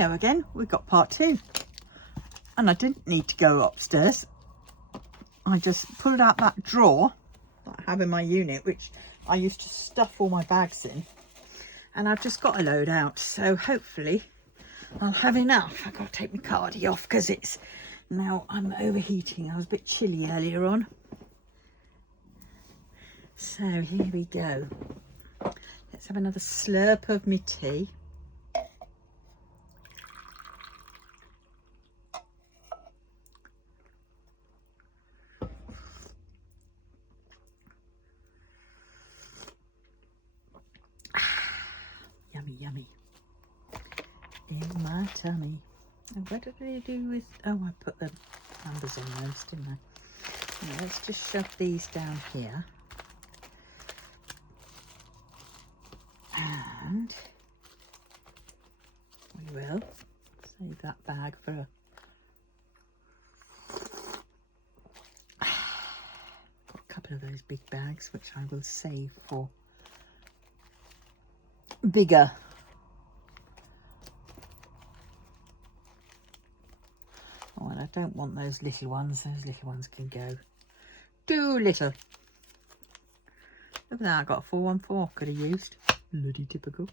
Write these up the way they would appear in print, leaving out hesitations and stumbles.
Now again, we've got part 2. And I didn't need to go upstairs. I just pulled out that drawer that I have in my unit, which I used to stuff all my bags in. And I've just got a load out. So hopefully I'll have enough. I've got to take my cardi off because it's now I'm overheating. I was a bit chilly earlier on. So here we go. Let's have another slurp of my tea. Yummy, yummy. In my tummy. And what did I do with... Oh, I put the numbers on those, didn't I? Now, let's just shove these down here. And we will save that bag for a couple of those big bags, which I will save for bigger. Oh, and I don't want those little ones. Those little ones can go. Too little. Look at that, I got a 414 could have used. Bloody typical.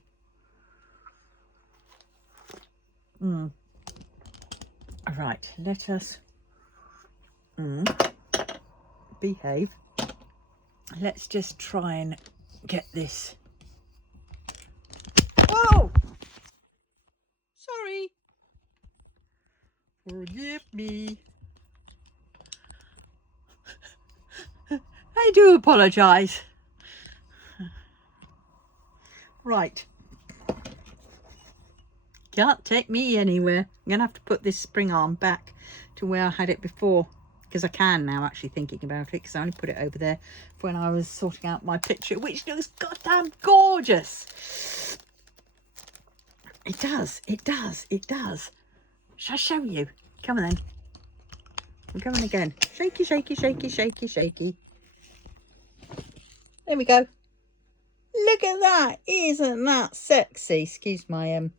Right, let us behave. Let's just try and get this. Oh! Sorry. Forgive me. I do apologise. Right. Can't take me anywhere. I'm going to have to put this spring arm back to where I had it before. Because I can now, actually, thinking about it. Because I only put it over there when I was sorting out my picture, which looks goddamn gorgeous. It does. It does. It does. Shall I show you? Come on then. We're going again. Shaky, shaky, shaky, shaky, shaky. There we go. Look at that. Isn't that sexy? Excuse my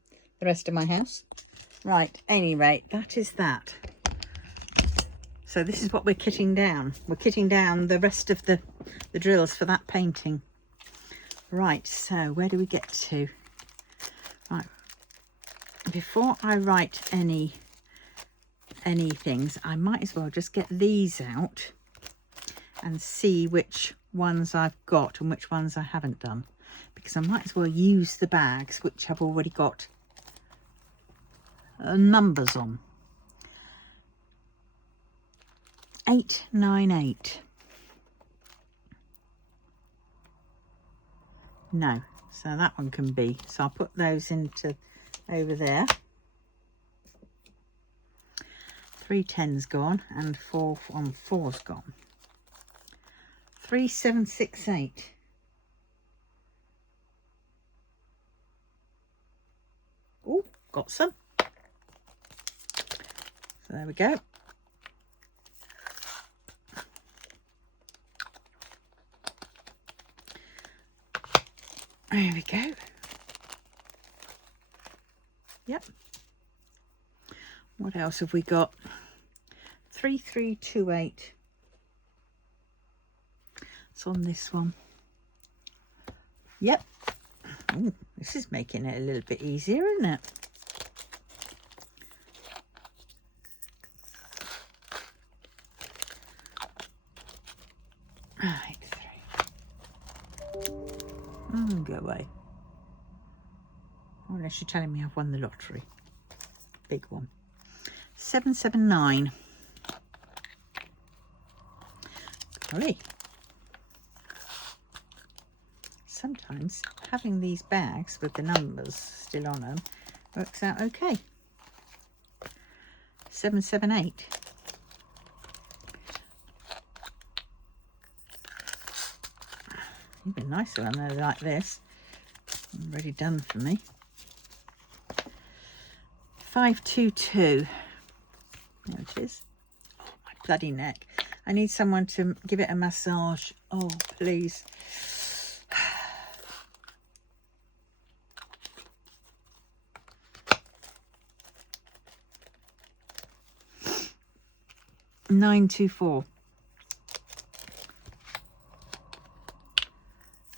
the rest of my house. Right, at any rate, that is that. So this is what we're kitting down. We're kitting down the rest of the drills for that painting. Right, so where do we get to? Right. Before I write any things, I might as well just get these out and see which ones I've got and which ones I haven't done, because I might as well use the bags which have already got numbers on. 898. No, so that one can be. So I'll put those into over there. 3 10's gone and 4 on 4's gone. 3768. Oh, got some. So there we go. There we go. Yep. What else have we got? 3328. It's on this one. Yep. Ooh, this is making it a little bit easier, isn't it? Right, 3. Go away. Unless you're telling me I've won the lottery. Big one. 779. Golly. Sometimes having these bags with the numbers still on them works out okay. 778. Even nicer when they're like this. Already done for me. 522. There it is. Oh, my bloody neck. I need someone to give it a massage. Oh, please. 924.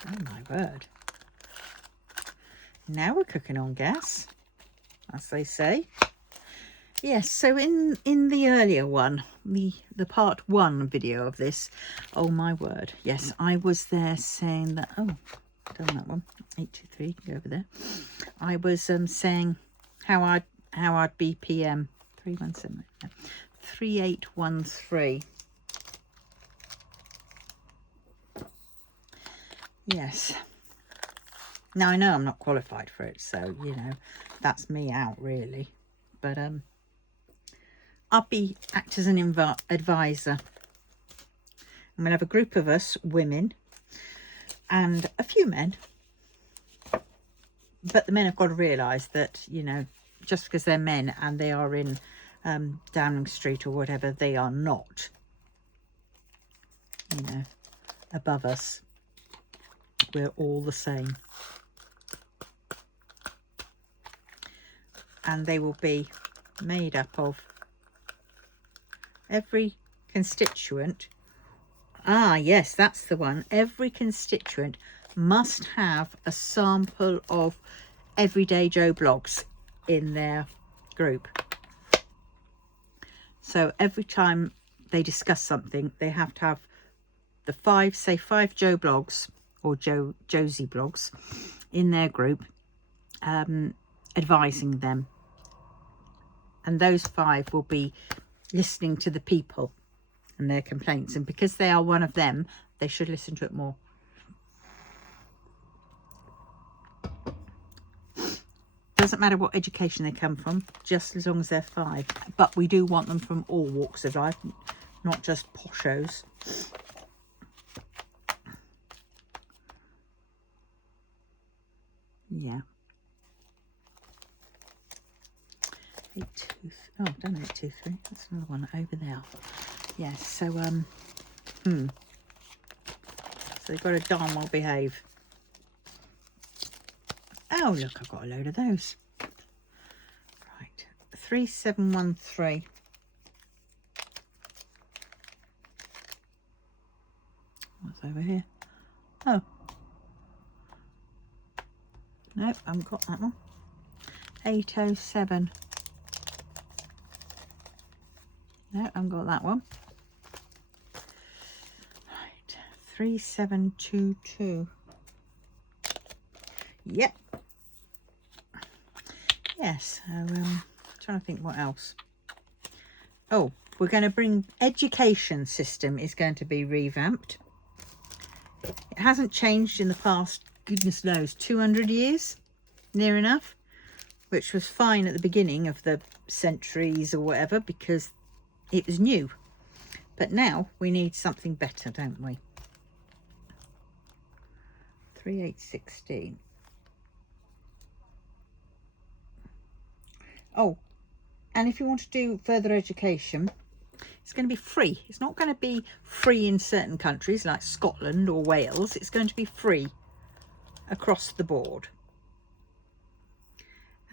Oh my word. Now we're cooking on gas, as they say. Yes, so in the earlier one, the part 1 video of this, oh my word, yes, I was there saying that, oh, done that one, 823, go over there. I was saying how I'd BPM 317, 3813. Yes. Now I know I'm not qualified for it, so you know that's me out really. But I'll act as an advisor. And we'll have a group of us women and a few men. But the men have got to realise that, you know, just because they're men and they are in Downing Street or whatever, they are not, you know, above us. We're all the same. And they will be made up of every constituent. Ah, yes, that's the one. Every constituent must have a sample of Everyday Joe blogs in their group. So every time they discuss something, they have to have the 5 Joe blogs or Josie blogs in their group, advising them. And those 5 will be listening to the people and their complaints. And because they are one of them, they should listen to it more. Doesn't matter what education they come from, just as long as they're 5. But we do want them from all walks of life, not just poshos. Yeah. 823. Oh, I've done 823. That's another one over there. Yes. So so they've got to darn well behave. Oh, look, I've got a load of those. Right, 3713. What's over here? Oh, nope, I haven't got that one. 807. No, I haven't got that one. Right, 3722. Yep. Yes, so trying to think what else. Oh, we're going to bring education system is going to be revamped. It hasn't changed in the past, goodness knows, 200 years, near enough, which was fine at the beginning of the centuries or whatever because it was new. But now we need something better, don't we? 3816. Oh, and if you want to do further education, it's going to be free. It's not going to be free in certain countries like Scotland or Wales. It's going to be free across the board.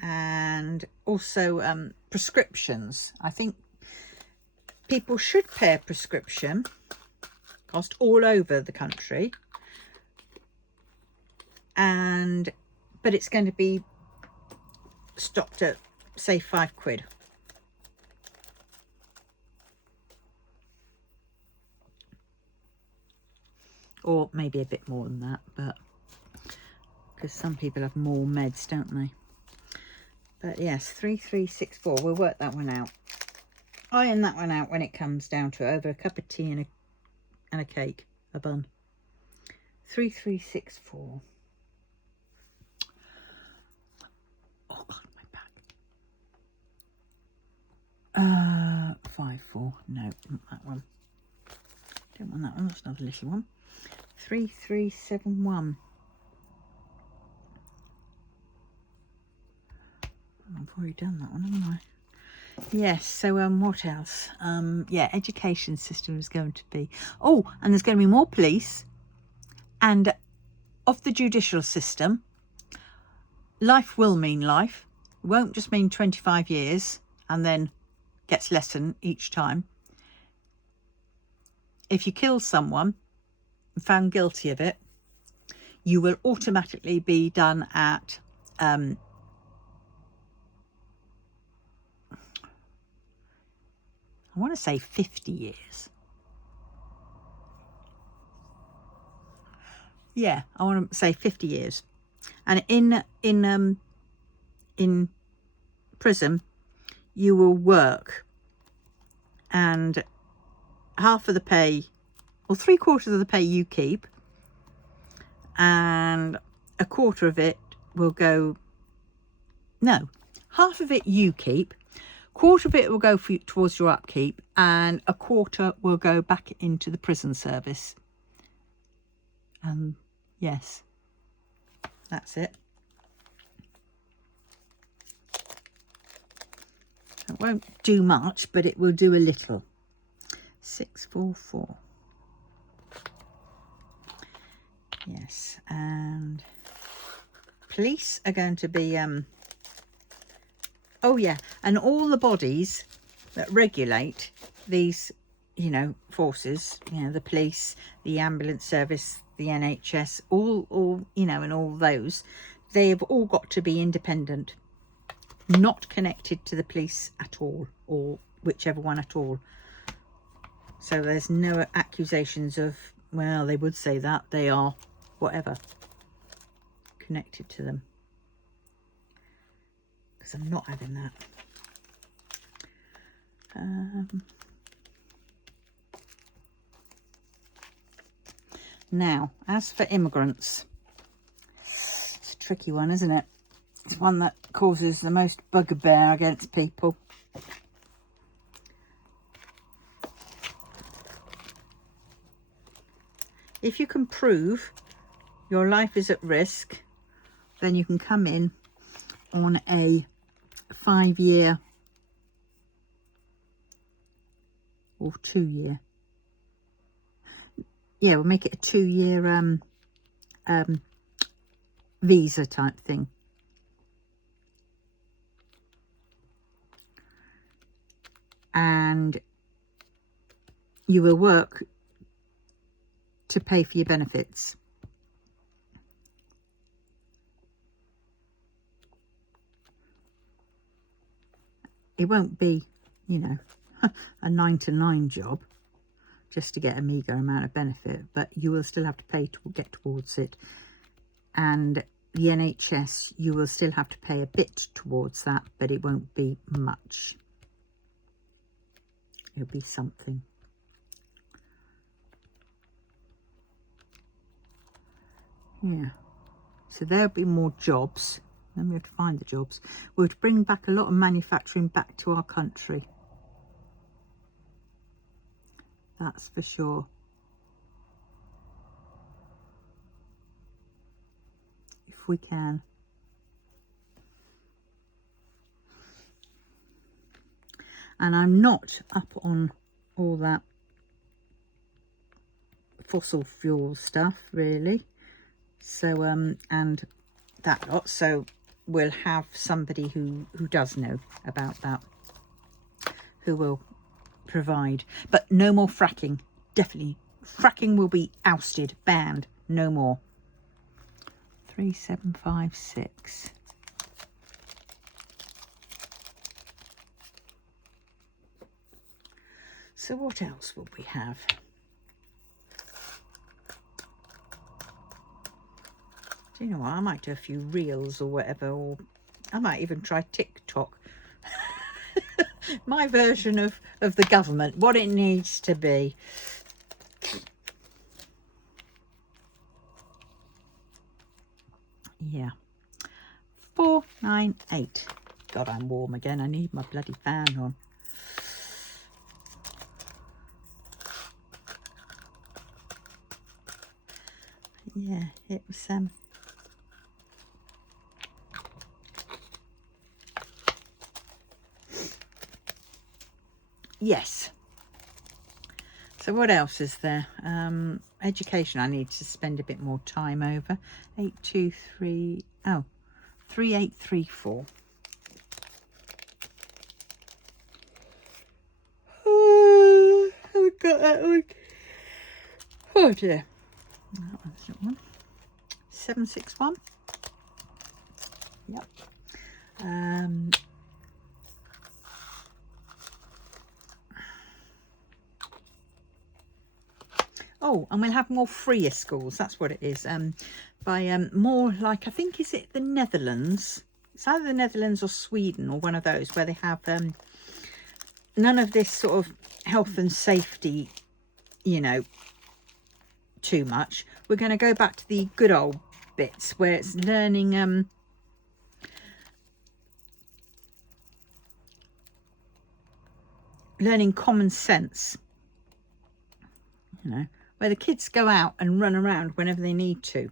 And also prescriptions. I think people should pay a prescription cost all over the country. But it's going to be stopped at, say, £5. Or maybe a bit more than that, but because some people have more meds, don't they? But yes, 3364. We'll work that one out. Iron that one out when it comes down to it, over a cup of tea and a cake, a bun. 3364. Oh God, my back. 54. No, not that one. Don't want that one. That's another little one. 3371. I've already done that one, haven't I? Yes, so what else? Yeah, education system is going to be... Oh, and there's going to be more police. And of the judicial system, life will mean life. It won't just mean 25 years and then gets lessened each time. if you kill someone and found guilty of it, you will automatically be done at I want to say 50 years. Yeah, I want to say 50 years. And in prison, you will work, and half of the pay, or 3/4 of the pay, you keep, and a quarter of it will go, no, half of it you keep, quarter of it will go towards your upkeep, and a quarter will go back into the prison service. Yes, that's it. It won't do much, but it will do a little. 644. Yes, and police are going to be oh yeah, and all the bodies that regulate these, you know, forces, you know, the police, the ambulance service, the NHS, all you know, and all those, they have all got to be independent, not connected to the police at all, or whichever one at all. So there's no accusations of, well, they would say that they are whatever connected to them, because I'm not having that. Now, as for immigrants, it's a tricky one, isn't it? It's one that causes the most bugbear against people. If you can prove your life is at risk, then you can come in on a 5-year or 2-year. Yeah, we'll make it a 2-year visa type thing. And you will work to pay for your benefits. It won't be, you know, a 9-to-9 job just to get a meagre amount of benefit, but you will still have to pay to get towards it. And the NHS, you will still have to pay a bit towards that, but it won't be much. It'll be something. Yeah, so there'll be more jobs. Then we have to find the jobs. We'll bring back a lot of manufacturing back to our country. That's for sure. If we can. And I'm not up on all that fossil fuel stuff, really. So, and that lot. So we'll have somebody who does know about that, who will provide. But no more fracking. Definitely. Fracking will be ousted, banned. No more. 3756. So what else will we have? Do you know what? I might do a few reels or whatever, or I might even try TikTok. My version of the government, what it needs to be. Yeah. 498. God, I'm warm again. I need my bloody fan on. Yeah, it was yes. So what else is there? Education I need to spend a bit more time over. 823, oh, 3834. Haven't got that one. Oh dear. That one's not one. 761. Yep. Oh, and we'll have more freer schools. That's what it is. By more like, I think, is it the Netherlands? It's either the Netherlands or Sweden or one of those where they have none of this sort of health and safety, you know, too much. We're going to go back to the good old bits where it's learning learning common sense, you know, where the kids go out and run around whenever they need to,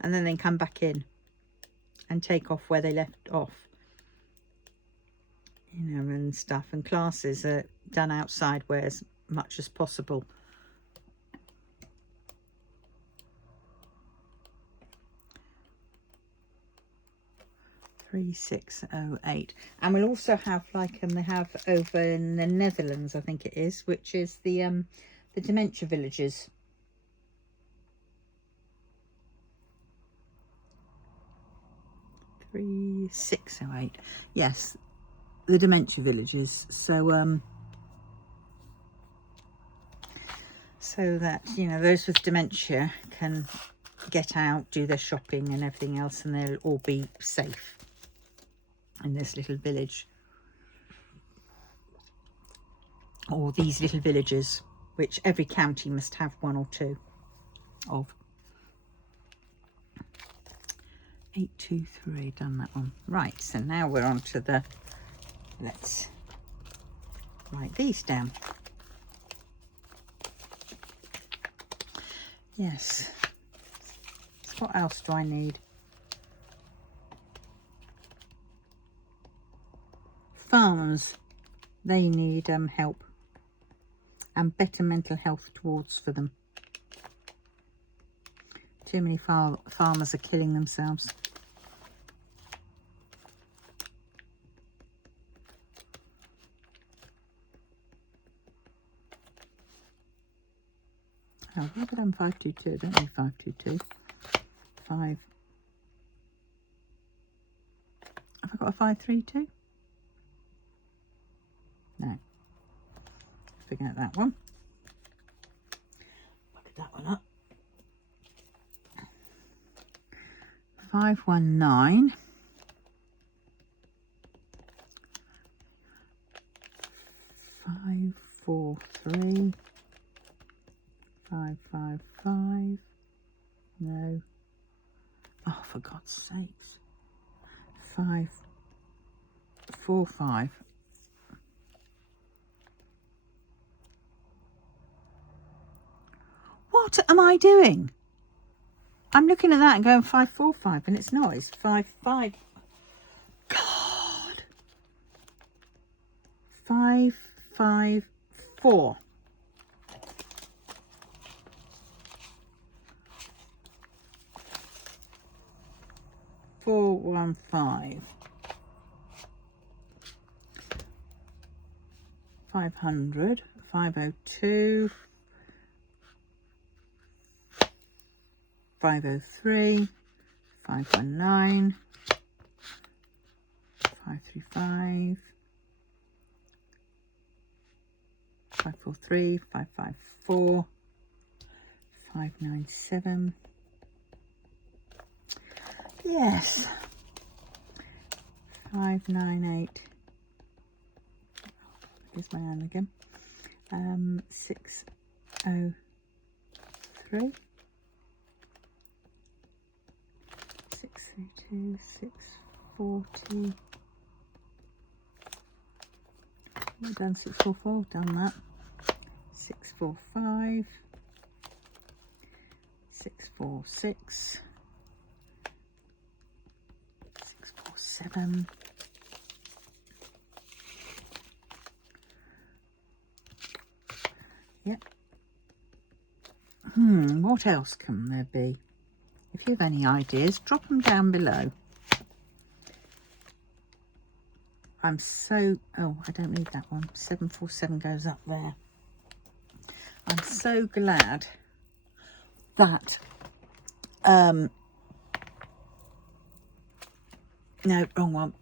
and then they come back in and take off where they left off, you know, and stuff. And classes are done outside where as much as possible. 3608. And we'll also have like they have over in the Netherlands, I think it is, which is the dementia villages. Three, 608. Yes, the dementia villages. So so that, you know, those with dementia can get out, do their shopping and everything else, and they'll all be safe in this little village, or these little villages, which every county must have one or two of. 823, done that one. Right, so now we're on to the, let's write these down. Yes, so what else do I need? Farmers, they need help and better mental health towards for them. Too many farmers are killing themselves. Oh, look at them, 522. I don't need 522. 5. Have I got a 532? No. Forget that one. Look at that one up. 519. 543. 555. No. Oh, for God's sakes. 545. What am I doing? I'm looking at that and going 545, and it's not. It's 55. God. 554. 415. 500. 502. 503. 519. 535. 543. 554. 597. Yes. 598. Here's my hand again. 603. 632. 640. We've done 644. Done that. 645. 646. 647. Yep. What else can there be? If you have any ideas, drop them down below. I'm so... Oh, I don't need that one. 747 goes up there. I'm so glad that, no, wrong one.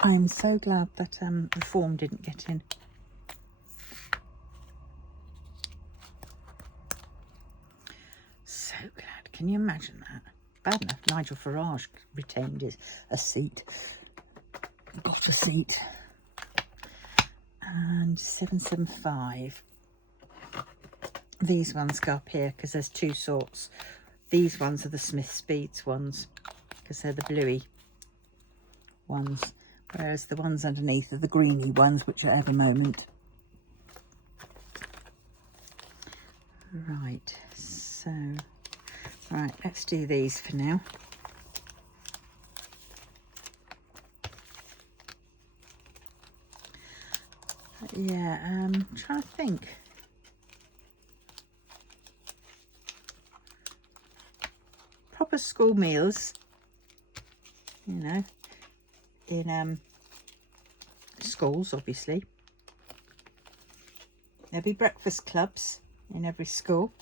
I am so glad that Reform didn't get in. So glad. Can you imagine that? Bad enough Nigel Farage retained a seat. Got a seat. And 775. These ones go up here because there's two sorts. These ones are the Smiths Beads ones because they're the bluey ones, whereas the ones underneath are the greeny ones, which are Evermoment. Right, so, right, let's do these for now. Yeah, I'm trying to think. Proper school meals, you know, in schools, obviously. There'll be breakfast clubs in every school.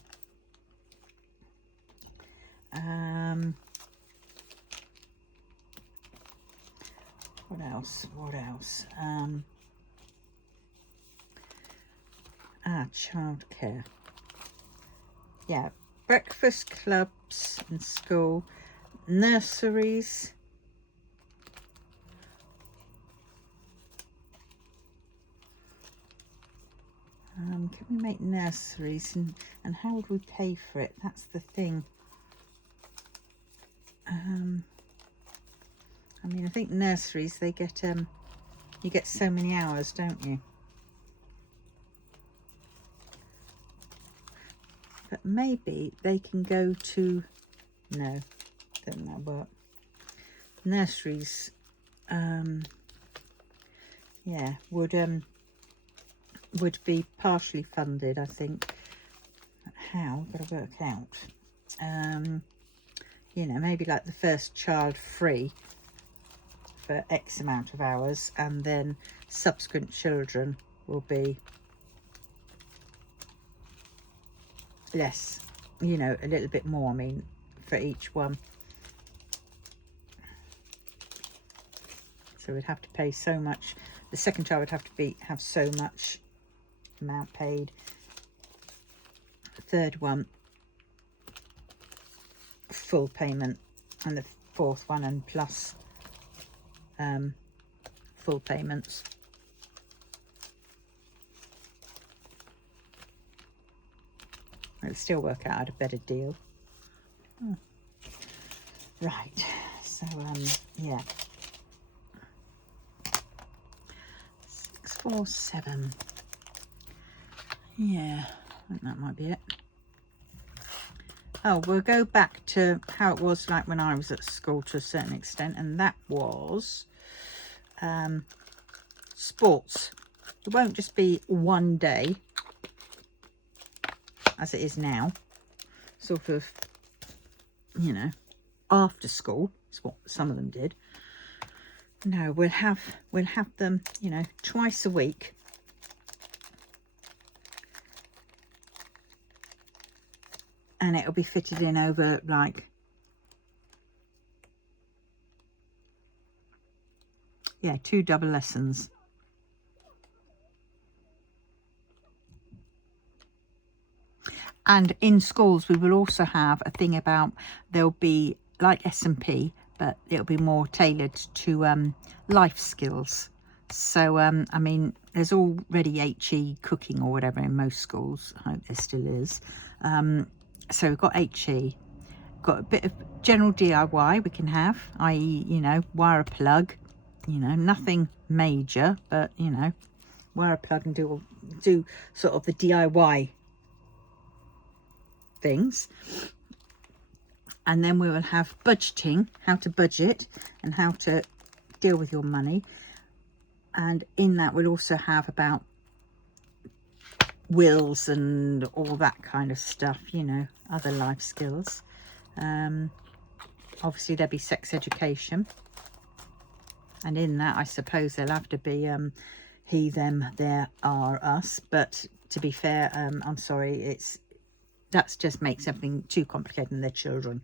What else? What else? Childcare. Yeah, breakfast clubs in school, nurseries. Can we make nurseries, and how would we pay for it? That's the thing. I mean, I think nurseries, they get you get so many hours, don't you? But maybe they can go to, no, don't that work. Nurseries, yeah, would be partially funded, I think. How? Got to work out. You know, maybe like the first child free for X amount of hours, and then subsequent children will be less, you know, a little bit more, I mean, for each one. So we'd have to pay so much. The second child would have to have so much amount paid. The third one, full payment, and the fourth one and plus full payments. It would still work out a better deal. Oh. Right, so yeah, 647. Yeah, I think that might be it. Oh, we'll go back to how it was like when I was at school to a certain extent, and that was sports. It won't just be one day as it is now, sort of, you know, after school. That's what some of them did. No, we'll have them, you know, twice a week. And it'll be fitted in over like, yeah, 2 double lessons. And in schools, we will also have a thing about, there'll be like S&P, but it'll be more tailored to life skills. So, I mean, there's already HE cooking or whatever in most schools. I hope there still is. So we've got HE, got a bit of general DIY we can have, i.e., you know, wire a plug, you know, nothing major, but, you know, wire a plug and do sort of the DIY things. And then we will have budgeting, how to budget and how to deal with your money. And in that we'll also have about wills and all that kind of stuff, you know, other life skills. Obviously there'll be sex education, and in that I suppose there'll have to be he, them, there, are, us. But to be fair, I'm sorry, that's just makes everything too complicated than their children.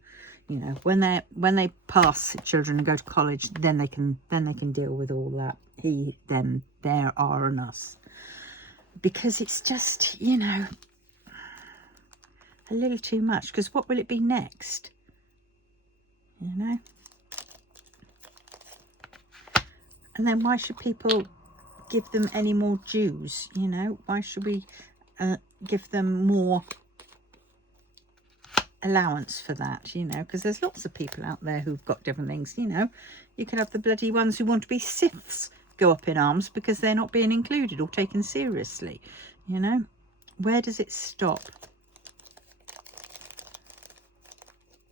You know, when they pass children and go to college, then they can deal with all that he, them, there, are, and us. Because it's just, you know, a little too much. Because what will it be next? You know? And then why should people give them any more dues? You know, why should we give them more allowance for that? You know, because there's lots of people out there who've got different things. You know, you could have the bloody ones who want to be Siths go up in arms because they're not being included or taken seriously. You know, where does it stop?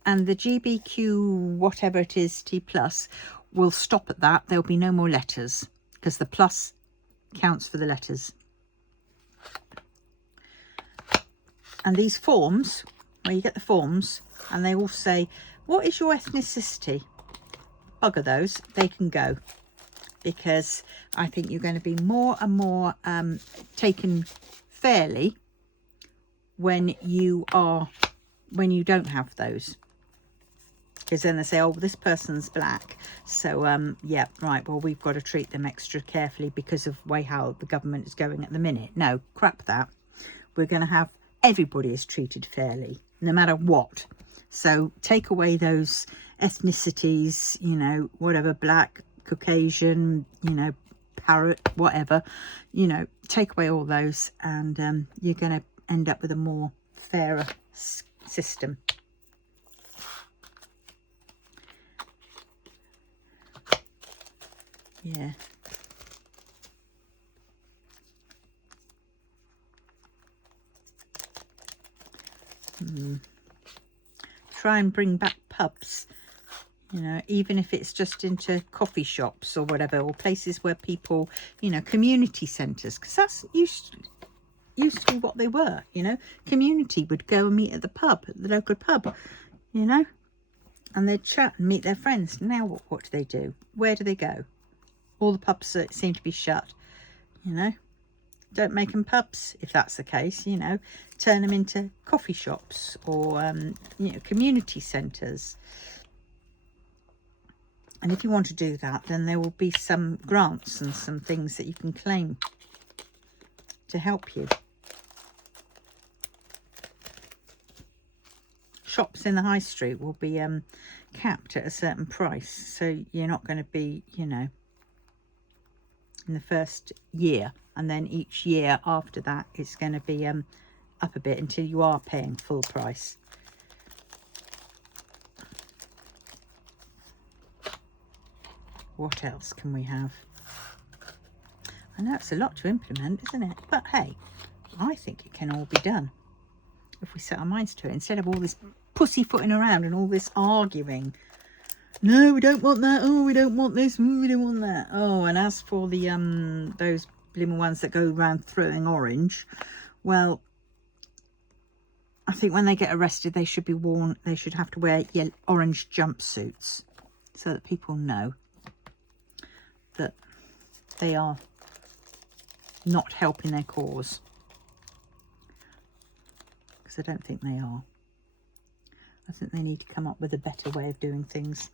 And the GBQ whatever it is T plus will stop at that. There'll be no more letters because the plus counts for the letters. And these forms, where you get the forms, and they all say, what is your ethnicity? Bugger those, they can go. Because I think you're going to be more and more taken fairly when you don't have those. Because then they say, oh, this person's black, so yeah, right, well, we've got to treat them extra carefully because of the way how the government is going at the minute. No, crap that. We're going to have everybody is treated fairly, no matter what. So take away those ethnicities, you know, whatever, black, Caucasian, you know, parrot, whatever, you know, take away all those, and you're going to end up with a more fairer system. Yeah. Try and bring back pubs, you know, even if it's just into coffee shops or whatever, or places where people, you know, community centres, because that's used to be what they were, you know. Community would go and meet at the pub, at the local pub, you know, and they'd chat and meet their friends. Now what do they do? Where do they go? All the pubs seem to be shut, you know. Don't make them pubs if that's the case, you know. Turn them into coffee shops or, you know, community centres. And if you want to do that, then there will be some grants and some things that you can claim to help you. Shops in the high street will be capped at a certain price. So you're not going to be, you know, in the first year, and then each year after that it's going to be up a bit until you are paying full price. What else can we have? I know it's a lot to implement, isn't it? But hey, I think it can all be done if we set our minds to it, instead of all this pussyfooting around and all this arguing. No, we don't want that. Oh, we don't want this. We don't want that. Oh, and as for the those blooming ones that go around throwing orange, well, I think when they get arrested, they should be worn. They should have to wear orange jumpsuits so that people know that they are not helping their cause. Because I don't think they are. I think they need to come up with a better way of doing things.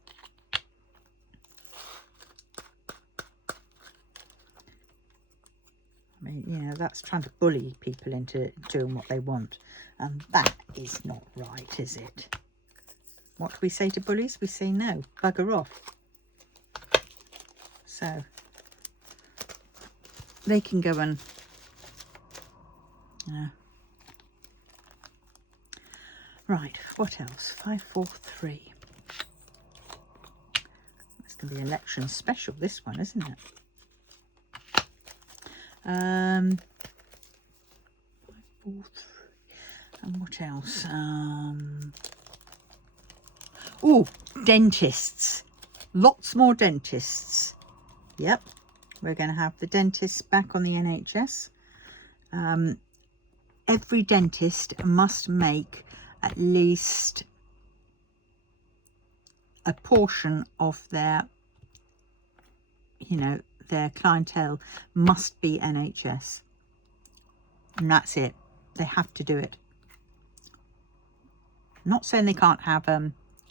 I mean, you know, that's trying to bully people into doing what they want. And that is not right, is it? What do we say to bullies? We say no, bugger off. So they can go and, right, what else? 543. It's going to be election special, this one, isn't it? 543. And what else? Oh, dentists. Lots more dentists. Yep. We're going to have the dentists back on the NHS. Every dentist must make at least a portion of their, you know, their clientele must be NHS. And that's it. They have to do it. Not saying they can't have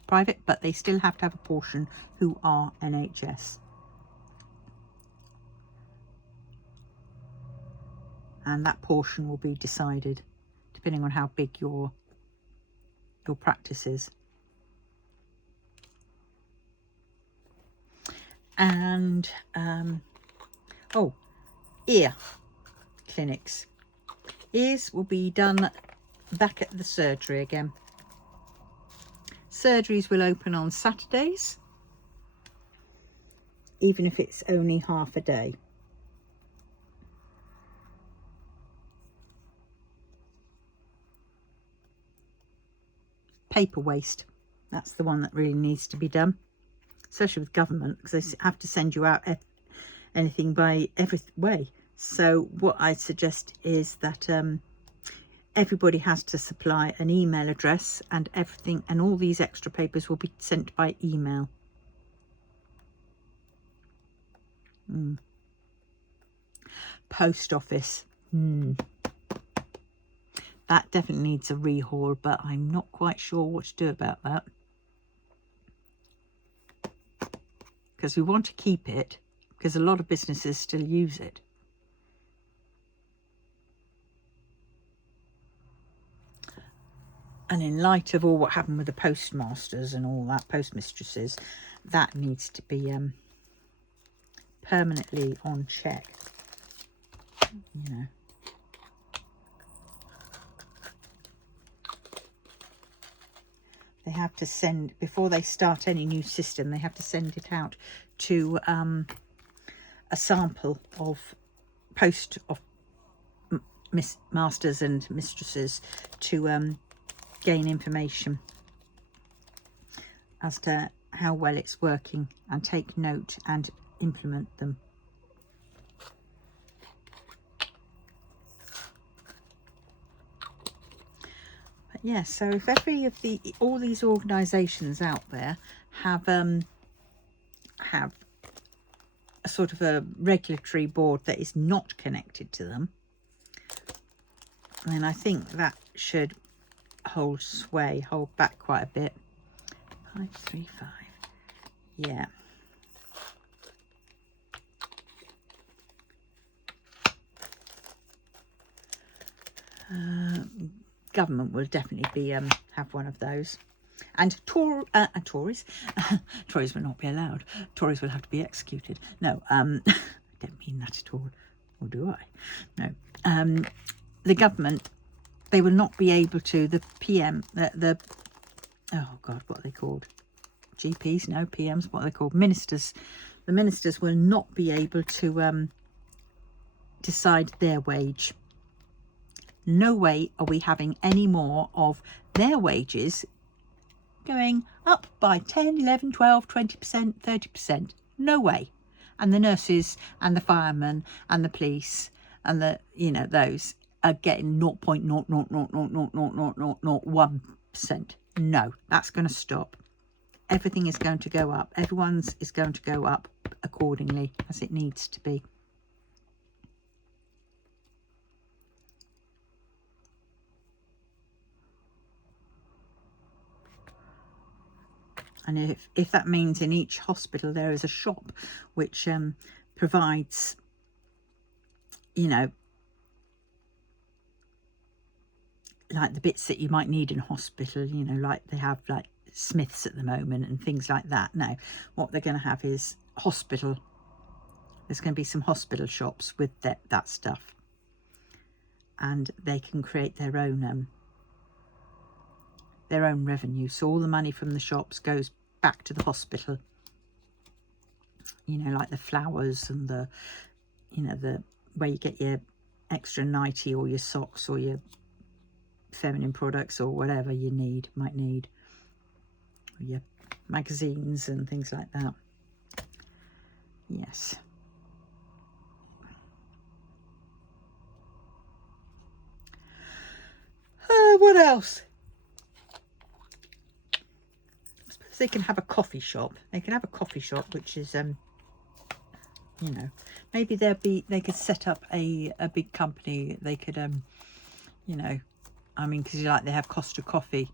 private, but they still have to have a portion who are NHS. And that portion will be decided depending on how big your practice is. And oh, ear clinics. Ears will be done back at the surgery again. Surgeries will open on Saturdays, even if it's only half a day. Paper waste, that's the one that really needs to be done, especially with government, because they have to send you out anything by every way. So what I suggest is that everybody has to supply an email address, and everything, and all these extra papers will be sent by email. Post office. That definitely needs a rehaul, but I'm not quite sure what to do about that. Because we want to keep it, because a lot of businesses still use it. And in light of all what happened with the postmasters and all that, postmistresses, that needs to be permanently on check. You know. They have to send, before they start any new system, they have to send it out to a sample of masters and mistresses to gain information as to how well it's working, and take note and implement them. Yeah, so if all these organisations out there have a sort of a regulatory board that is not connected to them, then I think that should hold back quite a bit. 535, yeah. Government will definitely be have one of those, and Tories Tories will not be allowed. Tories will have to be executed. No, I don't mean that at all, or do I? No, the government, they will not be able to. The PM, the oh God, what are they called? GPs? No, PMs. What are they called? Ministers. The ministers will not be able to decide their wage. No way are we having any more of their wages going up by 10, 11, 12, 20%, 30%. No way. And the nurses and the firemen and the police and the, you know, those are getting 0.000000001%. No, that's going to stop. Everything is going to go up. Everyone's is going to go up accordingly, as it needs to be. And if that means in each hospital there is a shop which provides, you know, like the bits that you might need in hospital, you know, like they have like Smiths at the moment and things like that. No, what they're going to have is hospital. There's going to be some hospital shops with that stuff, and they can create their own revenue. So all the money from the shops goes back to the hospital. You know, like the flowers and the, you know, the where you get your extra nightie or your socks or your feminine products or whatever you might need, or your magazines and things like that. Yes. What else? I suppose they can have a coffee shop. They can have a coffee shop which is you know, maybe they could set up a big company. They could, you know, I mean, because like they have Costa Coffee.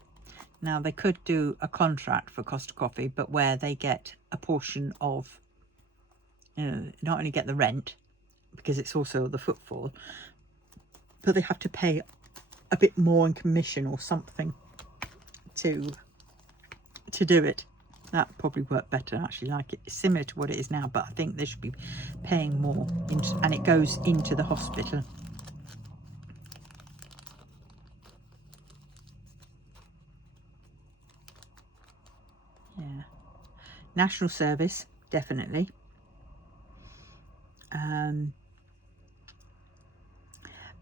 Now they could do a contract for Costa Coffee, but where they get a portion of, you know, not only get the rent, because it's also the footfall, but they have to pay a bit more in commission or something to do it. That probably work better. I actually like it. It's similar to what it is now, but I think they should be paying more into, and it goes into the hospital. Yeah, national service, definitely.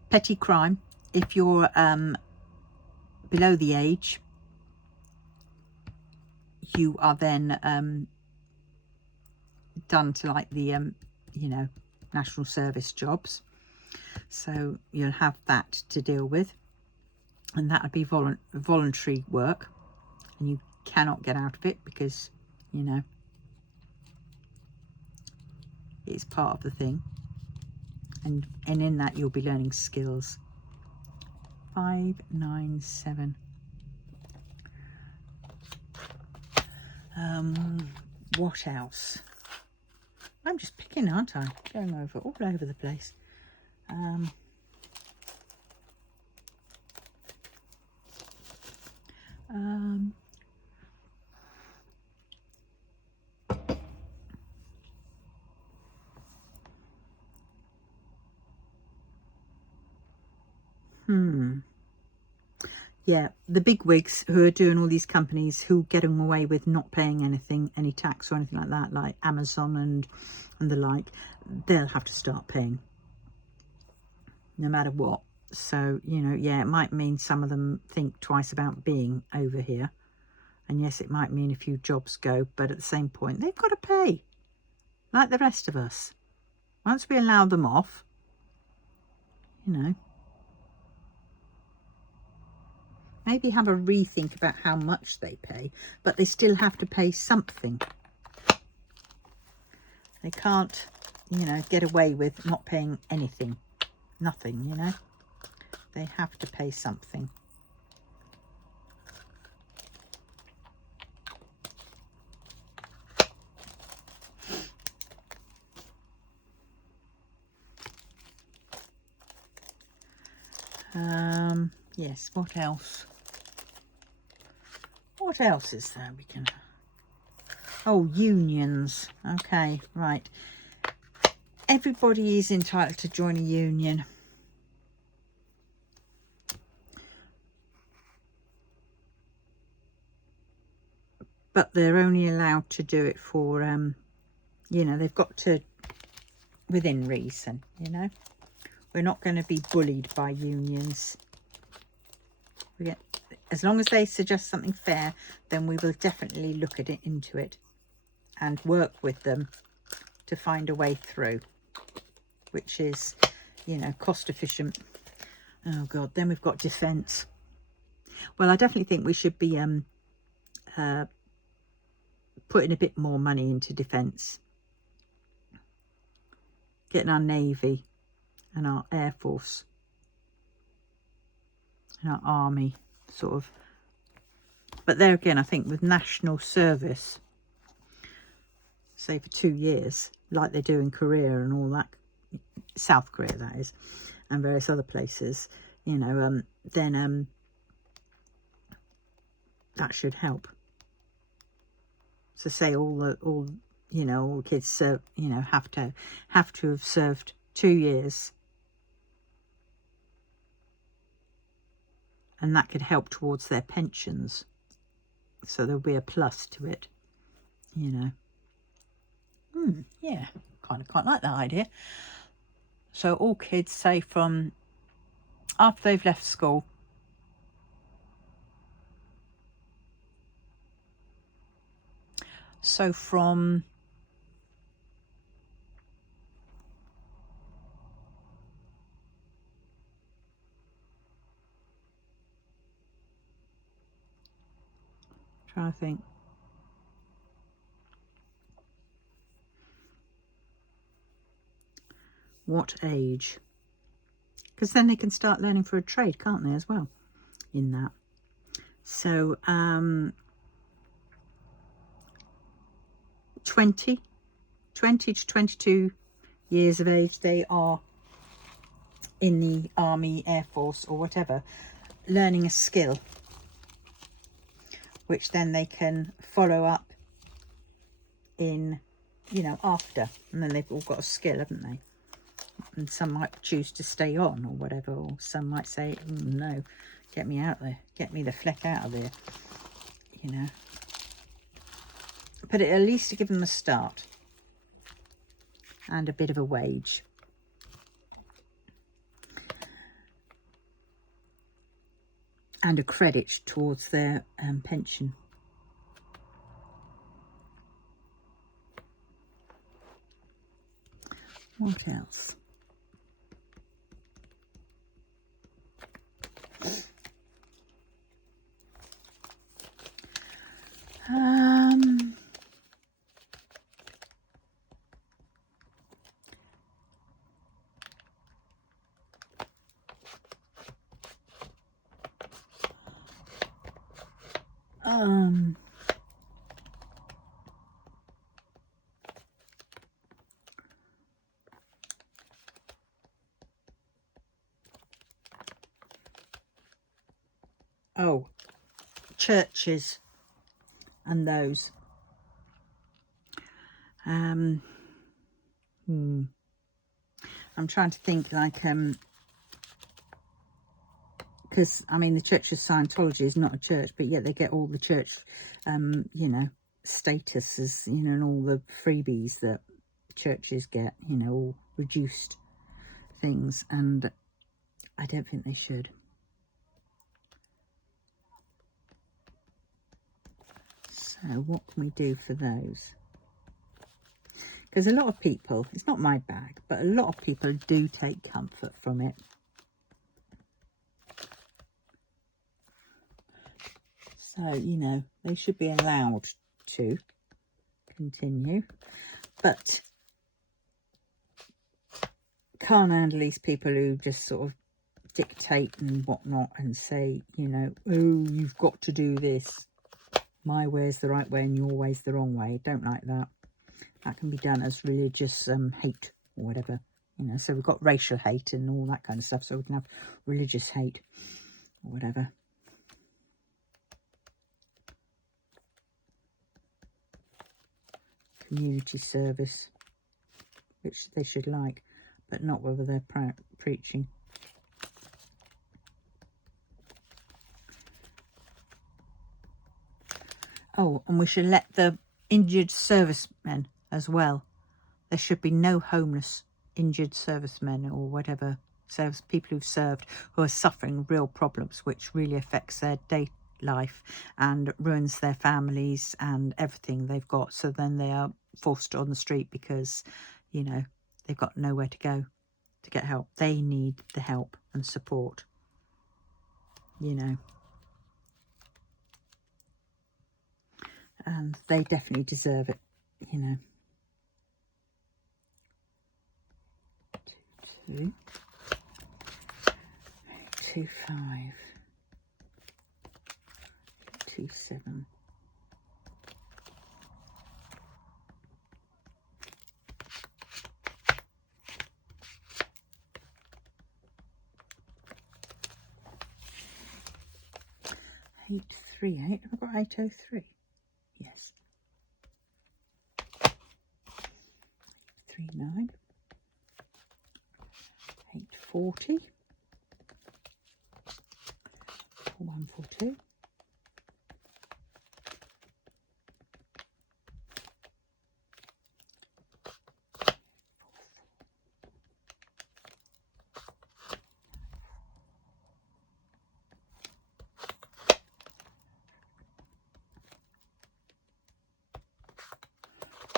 Petty crime, if you're below the age, you are then done to like the you know, national service jobs, so you'll have that to deal with, and that would be voluntary work, and you cannot get out of it because, you know, it's part of the thing, and in that you'll be learning skills. 597. What else? I'm just picking, aren't I? Going over all over the place. Yeah, the big wigs who are doing all these companies who getting away with not paying anything, any tax or anything like that, like Amazon and the like, they'll have to start paying no matter what. So, you know, yeah, it might mean some of them think twice about being over here. And yes, it might mean a few jobs go, but at the same point, they've got to pay like the rest of us. Once we allow them off, you know, maybe have a rethink about how much they pay, but they still have to pay something. They can't, you know, get away with not paying anything. Nothing, you know. They have to pay something. Yes, what else? What else is there we can... Oh, unions. Okay, right. Everybody is entitled to join a union. But they're only allowed to do it for, you know, they've got to, within reason, you know. We're not going to be bullied by unions. We get, as long as they suggest something fair, then we will definitely look at it, into it, and work with them to find a way through, which is, you know, cost efficient. Oh God, then we've got defence. Well, I definitely think we should be putting a bit more money into defence, getting our Navy and our Air Force and our Army sort of. But there again, I think with national service, say for 2 years, like they do in Korea and all that, South Korea that is, and various other places, you know, then that should help. So say all you know, all kids serve, you know, have to have served 2 years, and that could help towards their pensions. So there'll be a plus to it, you know. Yeah, kind of quite like that idea. So all kids, say from after they've left school, so from trying to think, what age? Because then they can start learning for a trade, can't they, as well, in that. So 20 to 22 years of age, they are in the army, air force or whatever, learning a skill, which then they can follow up in, you know, after, and then they've all got a skill, haven't they? And some might choose to stay on or whatever, or some might say, no, get me out there, get me the fleck out of there, you know. But at least to give them a start and a bit of a wage. And a credit towards their pension. What else? Oh, churches and those. I'm trying to think, like, because I mean the Church of Scientology is not a church, but yet they get all the church, you know, statuses, you know, and all the freebies that churches get, you know, all reduced things, and I don't think they should. So what can we do for those? Because a lot of people, it's not my bag, but a lot of people do take comfort from it. So, you know, they should be allowed to continue. But can't handle these people who just sort of dictate and whatnot and say, you know, oh, you've got to do this. My way's the right way and your way's the wrong way. Don't like that. That can be done as religious hate or whatever. You know, so we've got racial hate and all that kind of stuff. So we can have religious hate or whatever. Community service, which they should like, but not whether they're preaching. Oh, and we should let the injured servicemen as well. There should be no homeless injured servicemen or whatever, service people who've served who are suffering real problems, which really affects their day life and ruins their families and everything they've got. So then they are forced on the street because, you know, they've got nowhere to go to get help. They need the help and support, you know. And they definitely deserve it, you know. 2, 2, 5, 2, 7. Eight, 3, 8. Have I got 803? Yes. 3, 9. 840. 142.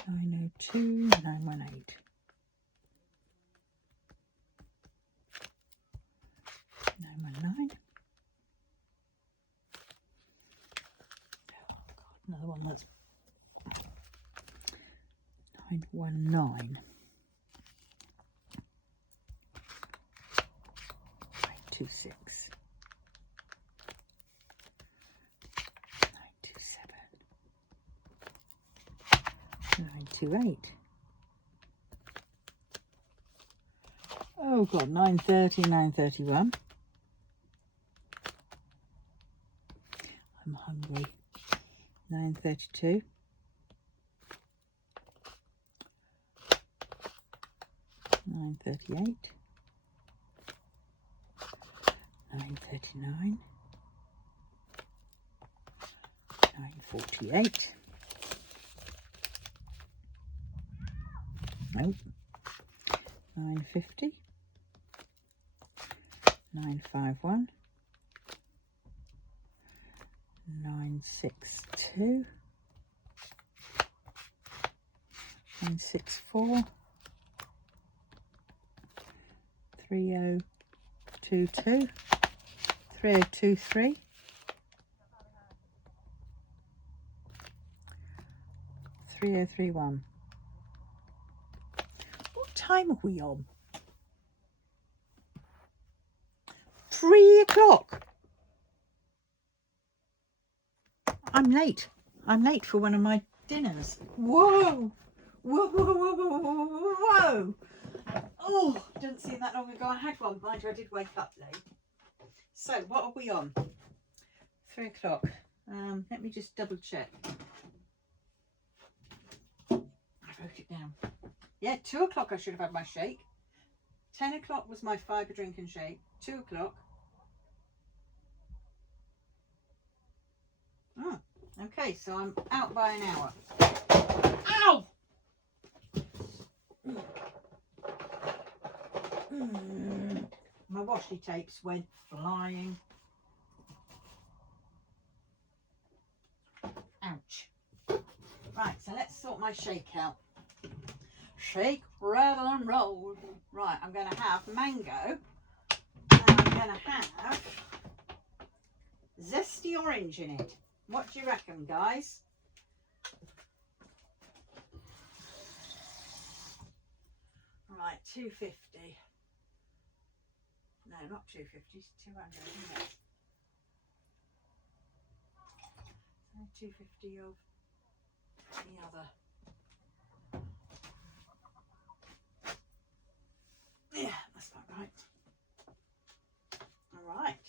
902, 918. 919. Oh God, another one that's 919. 926, 927, 928. Oh God, 930, 931. I'm hungry. 932. 938. 939. 948. Nope. 950. 951. 962. 964. 3022. 3023. 3031. What time are we on? 3 o'clock. I'm late. I'm late for one of my dinners. Whoa! Whoa, whoa, whoa, whoa, whoa, whoa! Oh, didn't seem that long ago I had one. Mind you, I did wake up late. So, what are we on? 3 o'clock. Let me just double check. I wrote it down. Yeah, 2 o'clock I should have had my shake. 10 o'clock was my fibre drink and shake. 2 o'clock. Oh, okay, so I'm out by an hour. Ow! My washi tapes went flying. Ouch. Right, so let's sort my shake out. Shake, rattle and roll. Right, I'm going to have mango. And I'm going to have zesty orange in it. What do you reckon, guys? Right, 250. No, not 250, it's 200, isn't it? So 250 of the other. Yeah, that's about right. All right.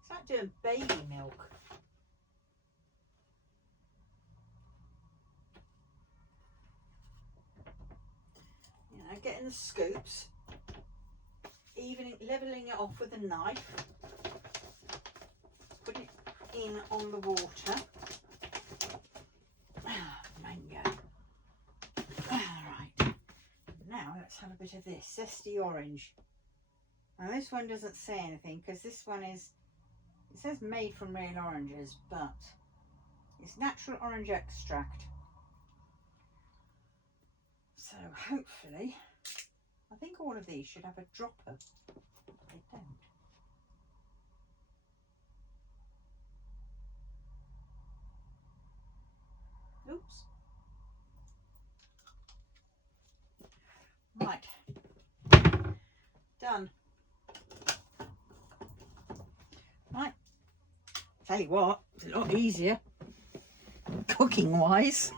It's like doing baby milk. You know, getting the scoops, leveling it off with a knife, put it in on the water. Mango. Alright, now let's have a bit of this zesty orange. Now this one doesn't say anything because this one is, it says made from real oranges, but it's natural orange extract. So hopefully, I think all of these should have a dropper. They don't. Oops. Right. Done. Right. Tell you what, it's a lot easier cooking wise.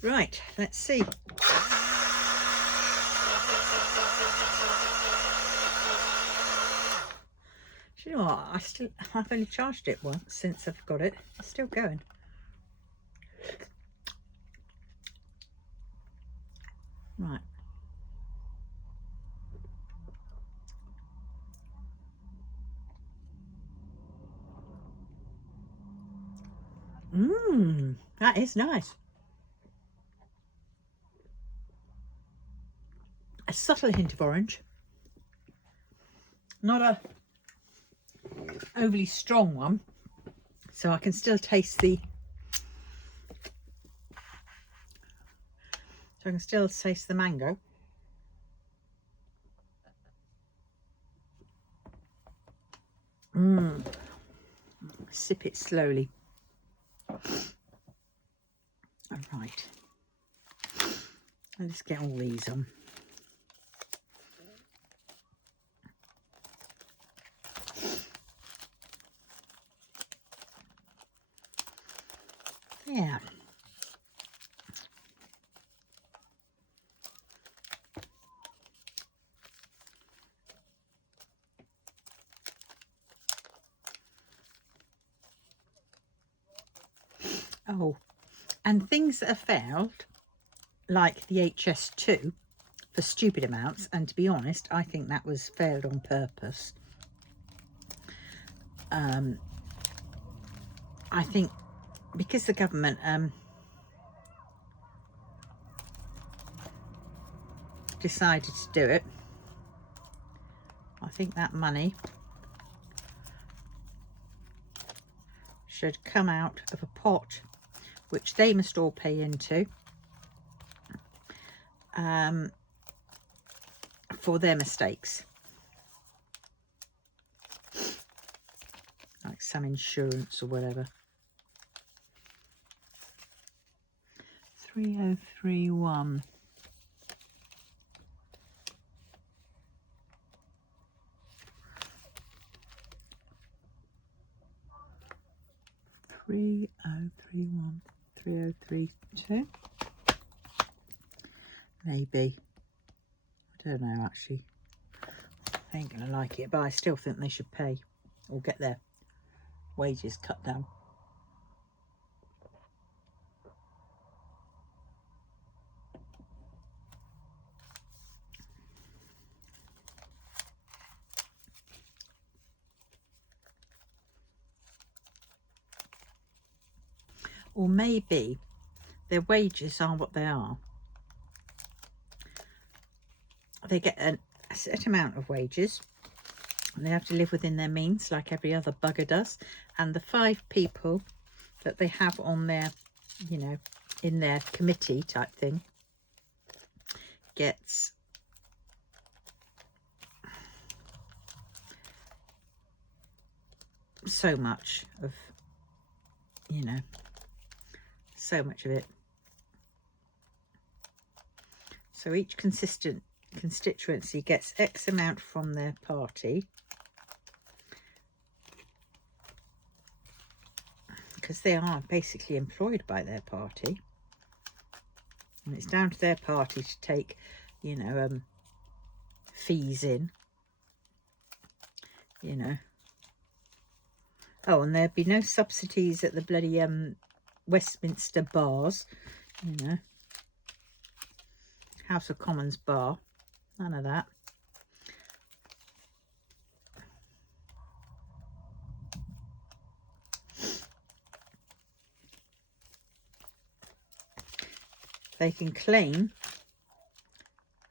Right, let's see. Do you know what? I've only charged it once since I've got it. It's still going. Right. That is nice. A subtle hint of orange. Not a overly strong one. So I can still taste the mango. Sip it slowly. All right. Let's get all these on. Yeah. Oh, and things that have failed, like the HS2 for stupid amounts, and to be honest, I think that was failed on purpose. I think because the government decided to do it, I think that money should come out of a pot which they must all pay into for their mistakes, like some insurance or whatever. 3031. Three oh three one 3032. Maybe. I don't know actually. I ain't gonna like it, but I still think they should pay or get their wages cut down. Or maybe their wages are what they are. They get a set amount of wages and they have to live within their means like every other bugger does. And the 5 people that they have on their, you know, in their committee type thing gets so much of, you know, so much of it. So each constituency gets X amount from their party, because they are basically employed by their party, and it's down to their party to take, you know, fees in, you know. Oh, and there'd be no subsidies at the bloody Westminster bars, you know, House of Commons bar, none of that. They can claim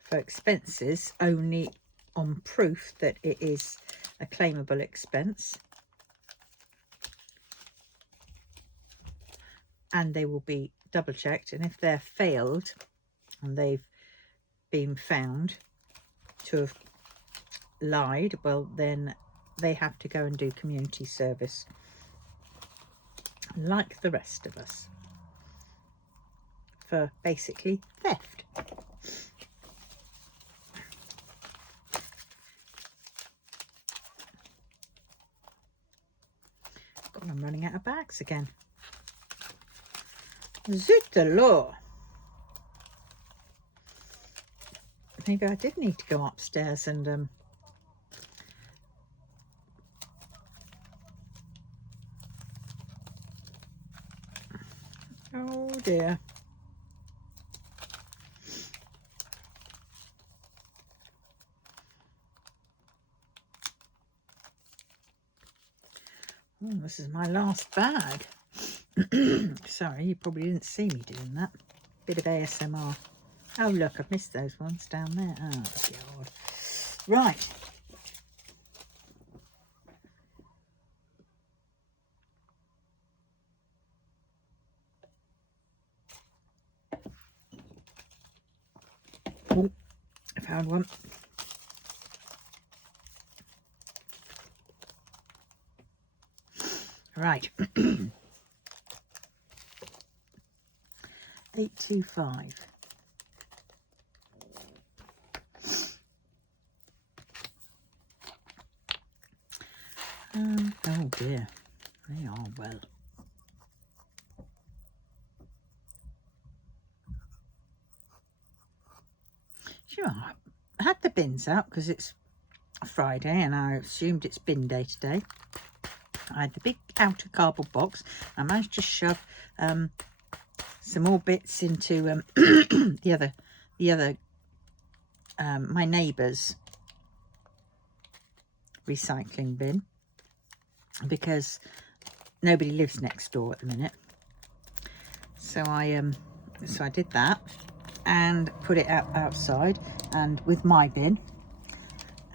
for expenses only on proof that it is a claimable expense, and they will be double checked, and if they're failed and they've been found to have lied, well then they have to go and do community service like the rest of us for basically theft. God, I'm running out of bags again. Zut the law. Maybe I did need to go upstairs and oh dear. Oh, this is my last bag. Sorry, you probably didn't see me doing that. Bit of ASMR. Oh look, I've missed those ones down there. Oh God. Right. Oh, I found one. Right. 825. Oh dear, they are well. Sure, I had the bins out because it's Friday and I assumed it's bin day today. I had the big outer cardboard box. I managed to shove some more bits into the other my neighbour's recycling bin, because nobody lives next door at the minute. So I did that and put it outside and with my bin,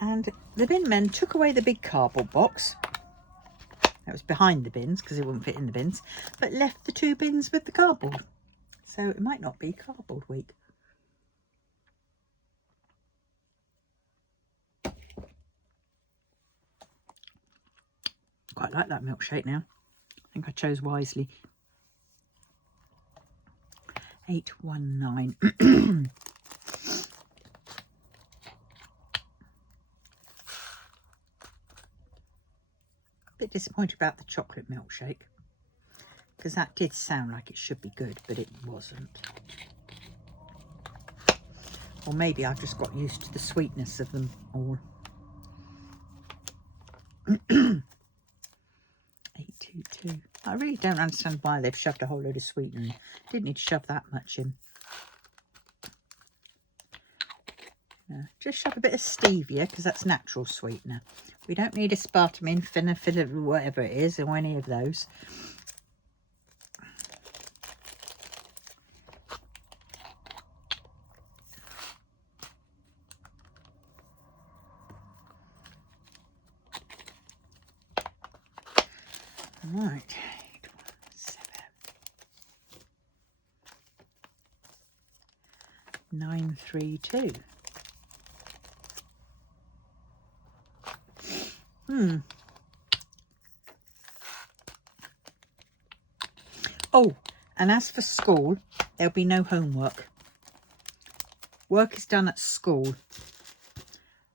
and the bin men took away the big cardboard box that was behind the bins because it wouldn't fit in the bins, but left the 2 bins with the cardboard. So it might not be cardboard week. Quite like that milkshake now. I think I chose wisely. 819. Bit disappointed about the chocolate milkshake, because that did sound like it should be good, but it wasn't. Or maybe I've just got used to the sweetness of them all. 822. I really don't understand why they've shoved a whole load of sweetener in. Didn't need to shove that much in. Just shove a bit of stevia, because that's natural sweetener. We don't need aspartame, phenol, whatever it is, or any of those. Right, 932. Oh, and as for school, there'll be no homework. Work is done at school.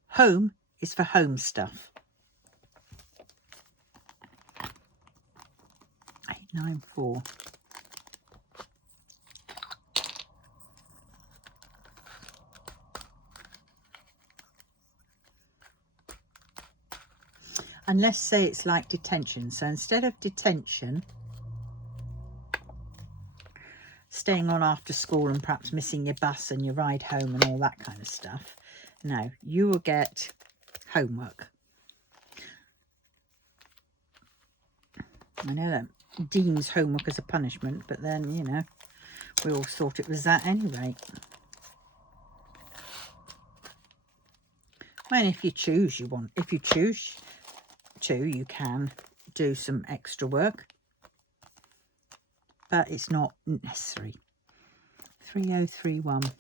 Home is for home stuff. 894. And let's say it's like detention. So instead of detention, staying on after school and perhaps missing your bus and your ride home and all that kind of stuff, no, you will get homework. I know that deems homework as a punishment, but then, you know, we all thought it was that anyway. Well, if you choose, you can do some extra work, but it's not necessary. 3031. There'll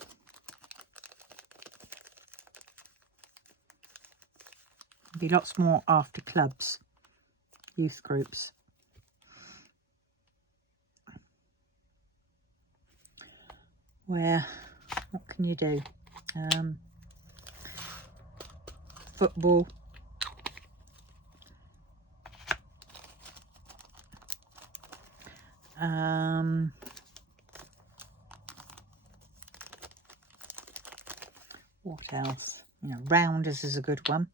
be lots more after clubs, youth groups. Where, what can you do? Football. What else? You know, rounders is a good one.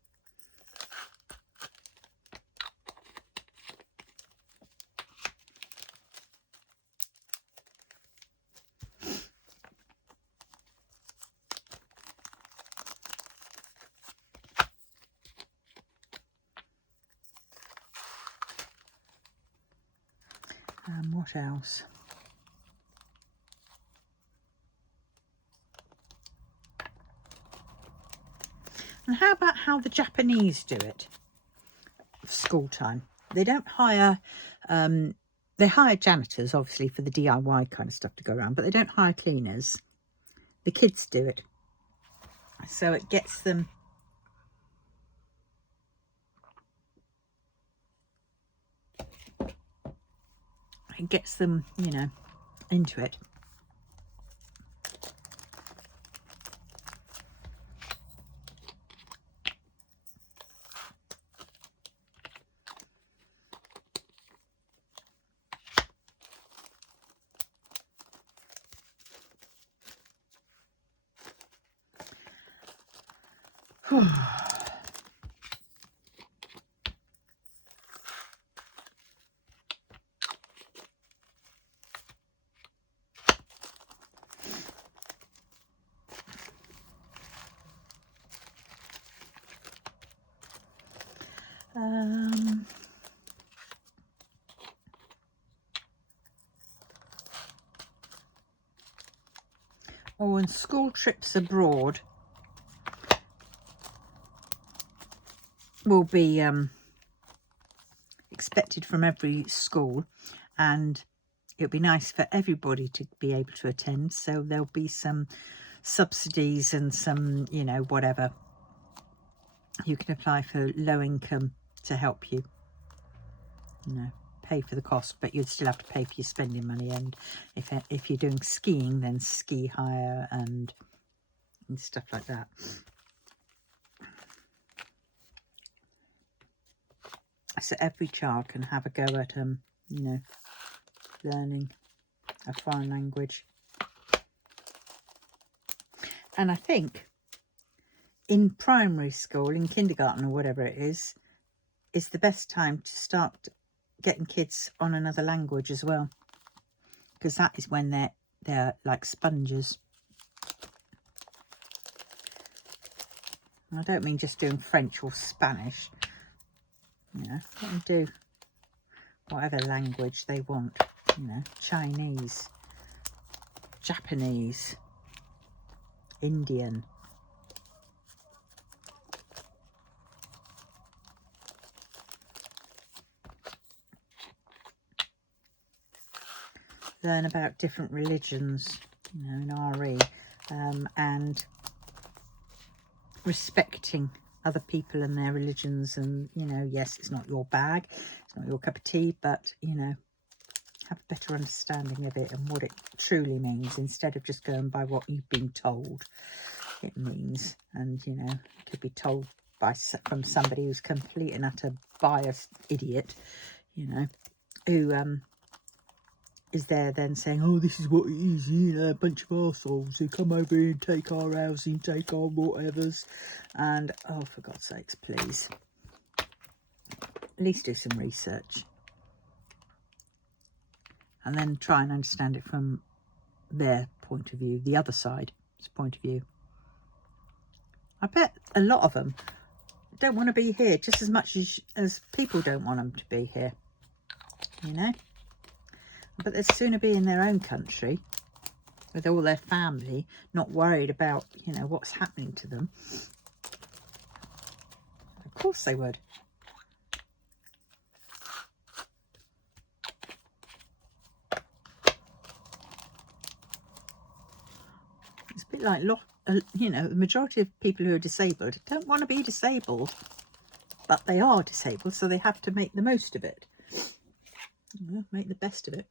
What else? And how about how the Japanese do it? School time. They don't hire, they hire janitors, obviously, for the DIY kind of stuff to go around, but they don't hire cleaners. The kids do it. So it gets them it gets them, you know, into it. Oh, and school trips abroad will be expected from every school, and it'll be nice for everybody to be able to attend. So there'll be some subsidies and some, you know, whatever. You can apply for low income to help you, you know, pay for the cost, but you'd still have to pay for your spending money. And if you're doing skiing, then ski hire and stuff like that. So every child can have a go at you know, learning a foreign language. And I think in primary school, in kindergarten or whatever it is the best time to start getting kids on another language as well, because that is when they're like sponges. I don't mean just doing French or Spanish, you know, let them do whatever language they want, you know, Chinese, Japanese, Indian. Learn about different religions, you know, in RE, and respecting other people and their religions. And, you know, yes, it's not your bag, it's not your cup of tea, but, you know, have a better understanding of it and what it truly means, instead of just going by what you've been told it means. And, you know, it could be told from somebody who's complete and utter biased idiot, you know, who is there then saying, oh, this is what it is, you know, a bunch of arseholes who come over here and take our housing, take our whatevers. And, oh, for God's sakes, please, at least do some research. And then try and understand it from their point of view, the other side's point of view. I bet a lot of them don't want to be here just as much as people don't want them to be here, you know. But they'd sooner be in their own country with all their family, not worried about, you know, what's happening to them. Of course they would. It's a bit like, you know, the majority of people who are disabled don't want to be disabled, but they are disabled, so they have to make the most of it, you know, make the best of it.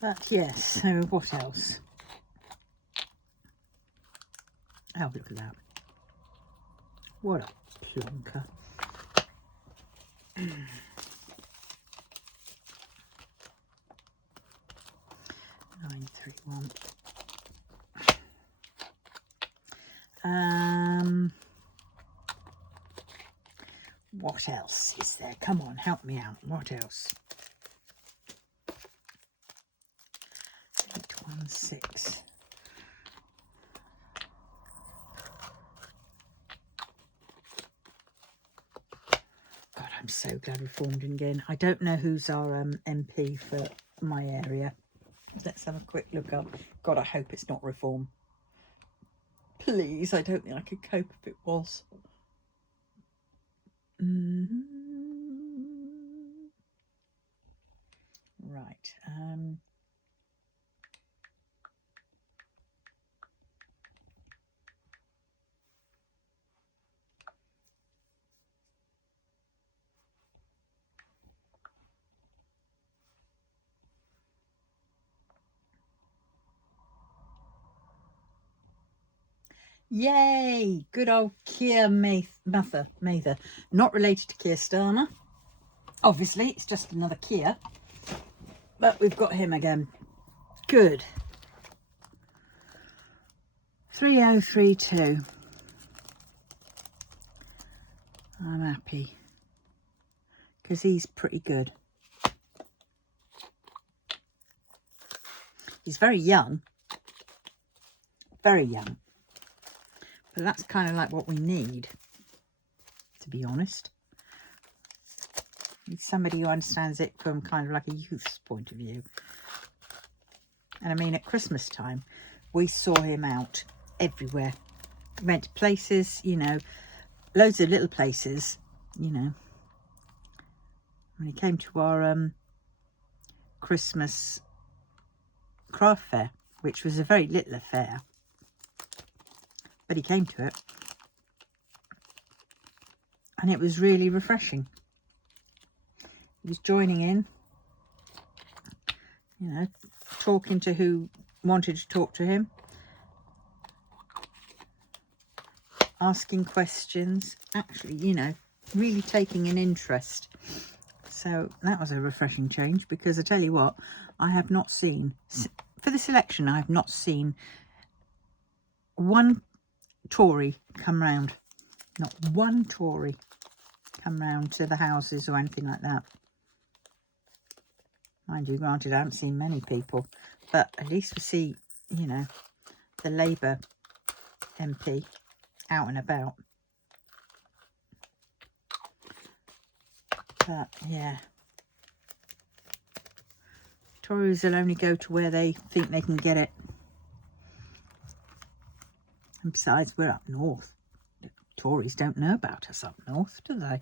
But yes, so what else? Oh, look at that. What a plonker. 931. What else is there? Come on, help me out. What else? 816. God, I'm so glad we formed again. I don't know who's our MP for my area. Let's have a quick look up. God, I hope it's not Reform. Please, I don't think I could cope if it was. Right. Yay! Good old Keir Mather. Not related to Keir Starmer. Obviously, it's just another Keir. But we've got him again. Good. 3032. I'm happy. Because he's pretty good. He's very young. Very young. But that's kind of like what we need, to be honest. Need somebody who understands it from kind of like a youth's point of view. And I mean, at Christmas time, we saw him out everywhere. We went to places, you know, loads of little places, you know. When he came to our Christmas craft fair, which was a very little affair, but he came to it. And it was really refreshing. He was joining in, you know, talking to who wanted to talk to him, asking questions, actually, you know, really taking an interest. So that was a refreshing change, because I tell you what, I have not seen, for this election, I have not seen one Tory come round. Not one Tory come round to the houses or anything like that. Mind you, granted, I haven't seen many people, but at least we see, you know, the Labour MP out and about. But, yeah. Tories will only go to where they think they can get it. And besides, we're up north. The Tories don't know about us up north, do they?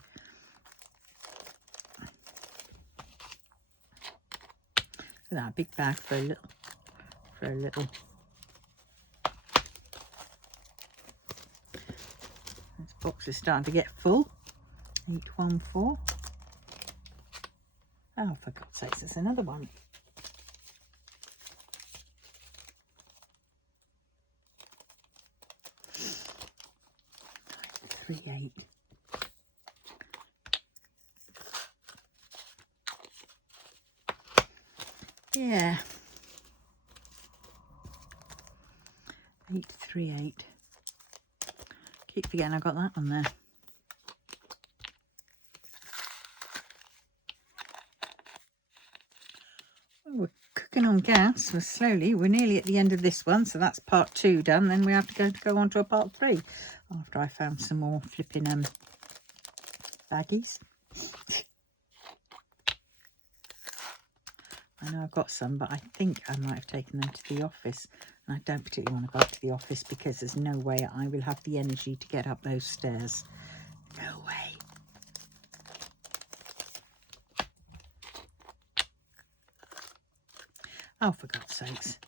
Look at that big bag for a little. This box is starting to get full. 814. Oh, for God's sakes, there's another one. 38. Yeah. 838. Keep forgetting I got that one there. Oh, we're cooking on gas. We're nearly at the end of this one, so that's part 2 done. Then we have to go on to a part 3 after I found some more flipping baggies. I know I've got some, but I think I might have taken them to the office. And I don't particularly want to go up to the office because there's no way I will have the energy to get up those stairs. No way. Oh, for God's sakes.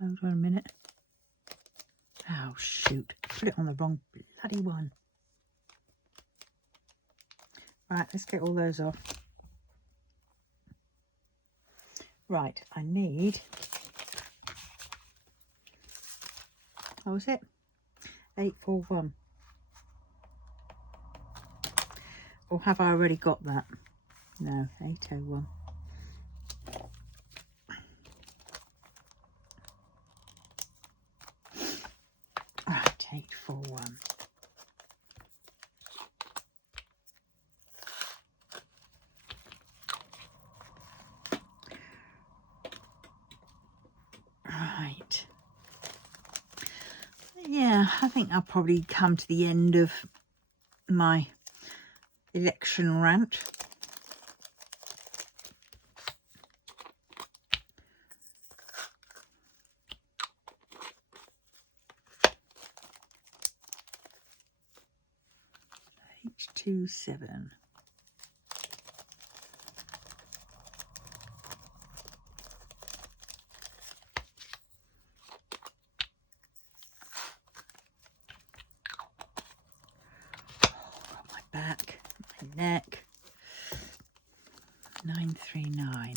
Hold on a minute. Oh, shoot. Put it on the wrong bloody one. Right, let's get all those off. Right, I need... What was it? 841. Or have I already got that? No, 801. Right, 841. I think I'll probably come to the end of my election rant. H27. Back, my neck, 939.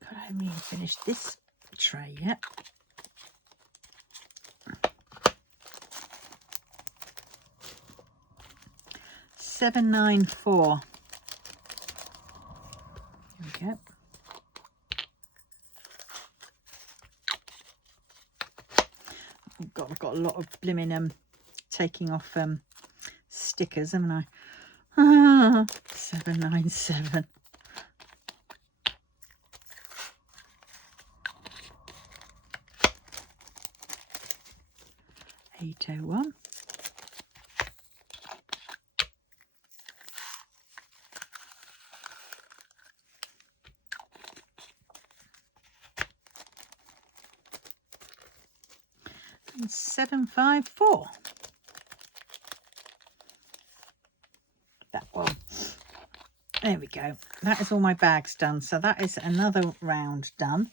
God, I haven't even finished this tray yet. $794. There we go. Oh God, I've got a lot of blimmin' taking off stickers, haven't I? 797. $801. And 754. That one. There we go. That is all my bags done. So that is another round done.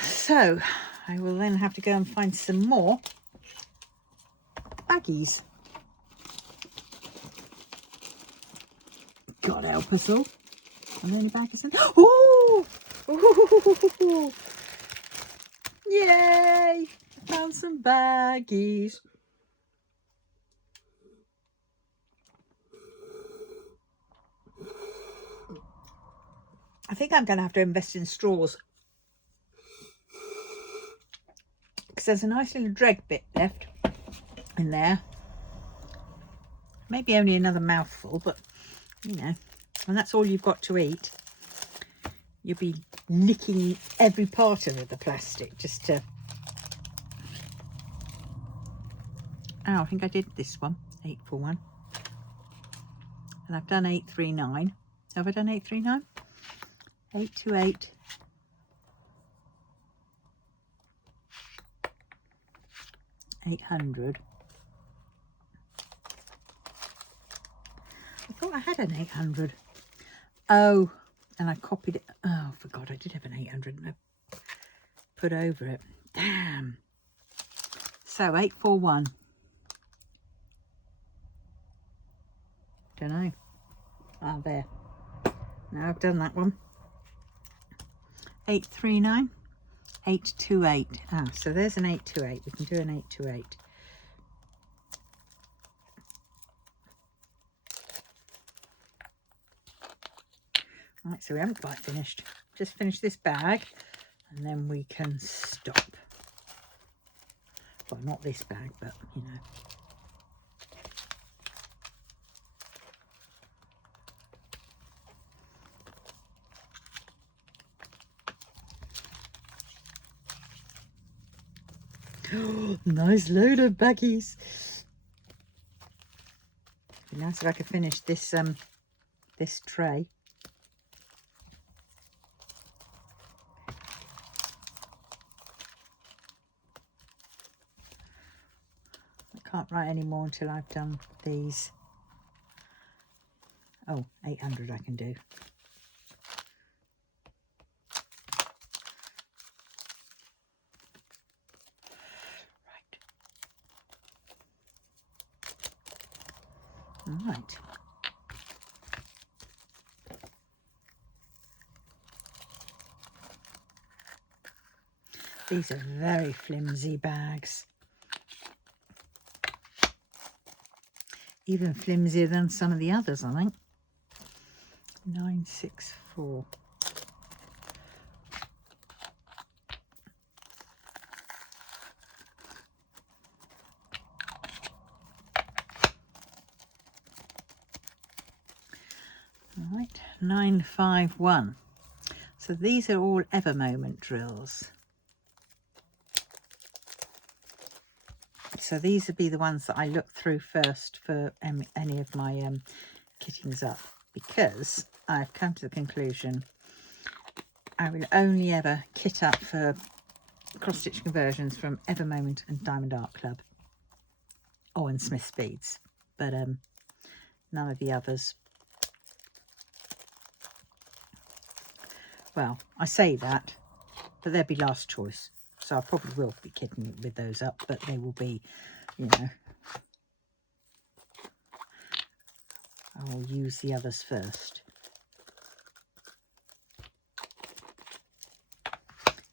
So I will then have to go and find some more baggies. God help us all. Are there any baggies in? Oh! Ooh! Yay! Found some baggies. I think I'm going to have to invest in straws, because there's a nice little dreg bit left in there. Maybe only another mouthful, but you know, when that's all you've got to eat, you'll be licking every part of the plastic just to... Oh, I think I did this one, 841. And I've done 839. Have I done 839? 828. 800. I thought I had an 800. Oh, and I copied it. Oh, I forgot I did have an 800 and I put over it. Damn. So 841. Don't know. Ah, there. Now I've done that one. 839. 828. Ah, so there's an 828. We can do an 828. Right, so we haven't quite finished. Just finish this bag and then we can stop. Well, not this bag, but you know. Nice load of baggies. Be nice if I could finish this this tray. I can't write any more until I've done these. Oh, 800 I can do. Right. These are very flimsy bags. Even flimsier than some of the others, I think. 964. Right, 951. So these are all Evermoment drills. So these would be the ones that I look through first for any of my kittings up, because I've come to the conclusion I will only ever kit up for cross-stitch conversions from Evermoment and Diamond Art Club. Oh, and Smiths Beads, but none of the others. Well, I say that, but they'll be last choice. So I probably will be kitting with those up, but they will be, you know, I'll use the others first.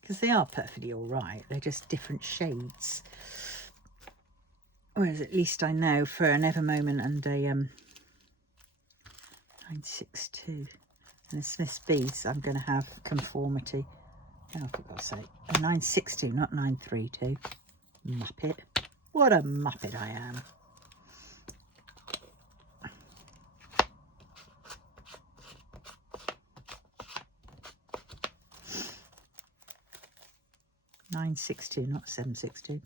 Because they are perfectly all right. They're just different shades. Whereas at least I know for an Evermoment and a 962 and a Smiths Beads, I'm going to have conformity. Oh, for God's sake. A 962, not 932. Muppet. What a muppet I am. (962), not 762.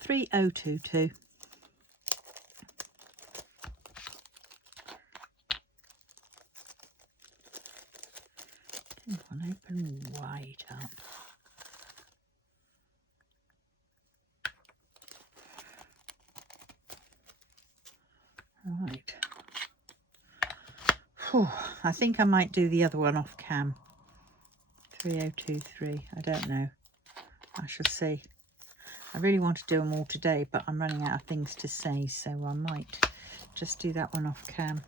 3022. Come on, open wide up. Right. Whew, I think I might do the other one off cam. 3023. I don't know. I shall see. I really want to do them all today, but I'm running out of things to say, so I might just do that one off cam.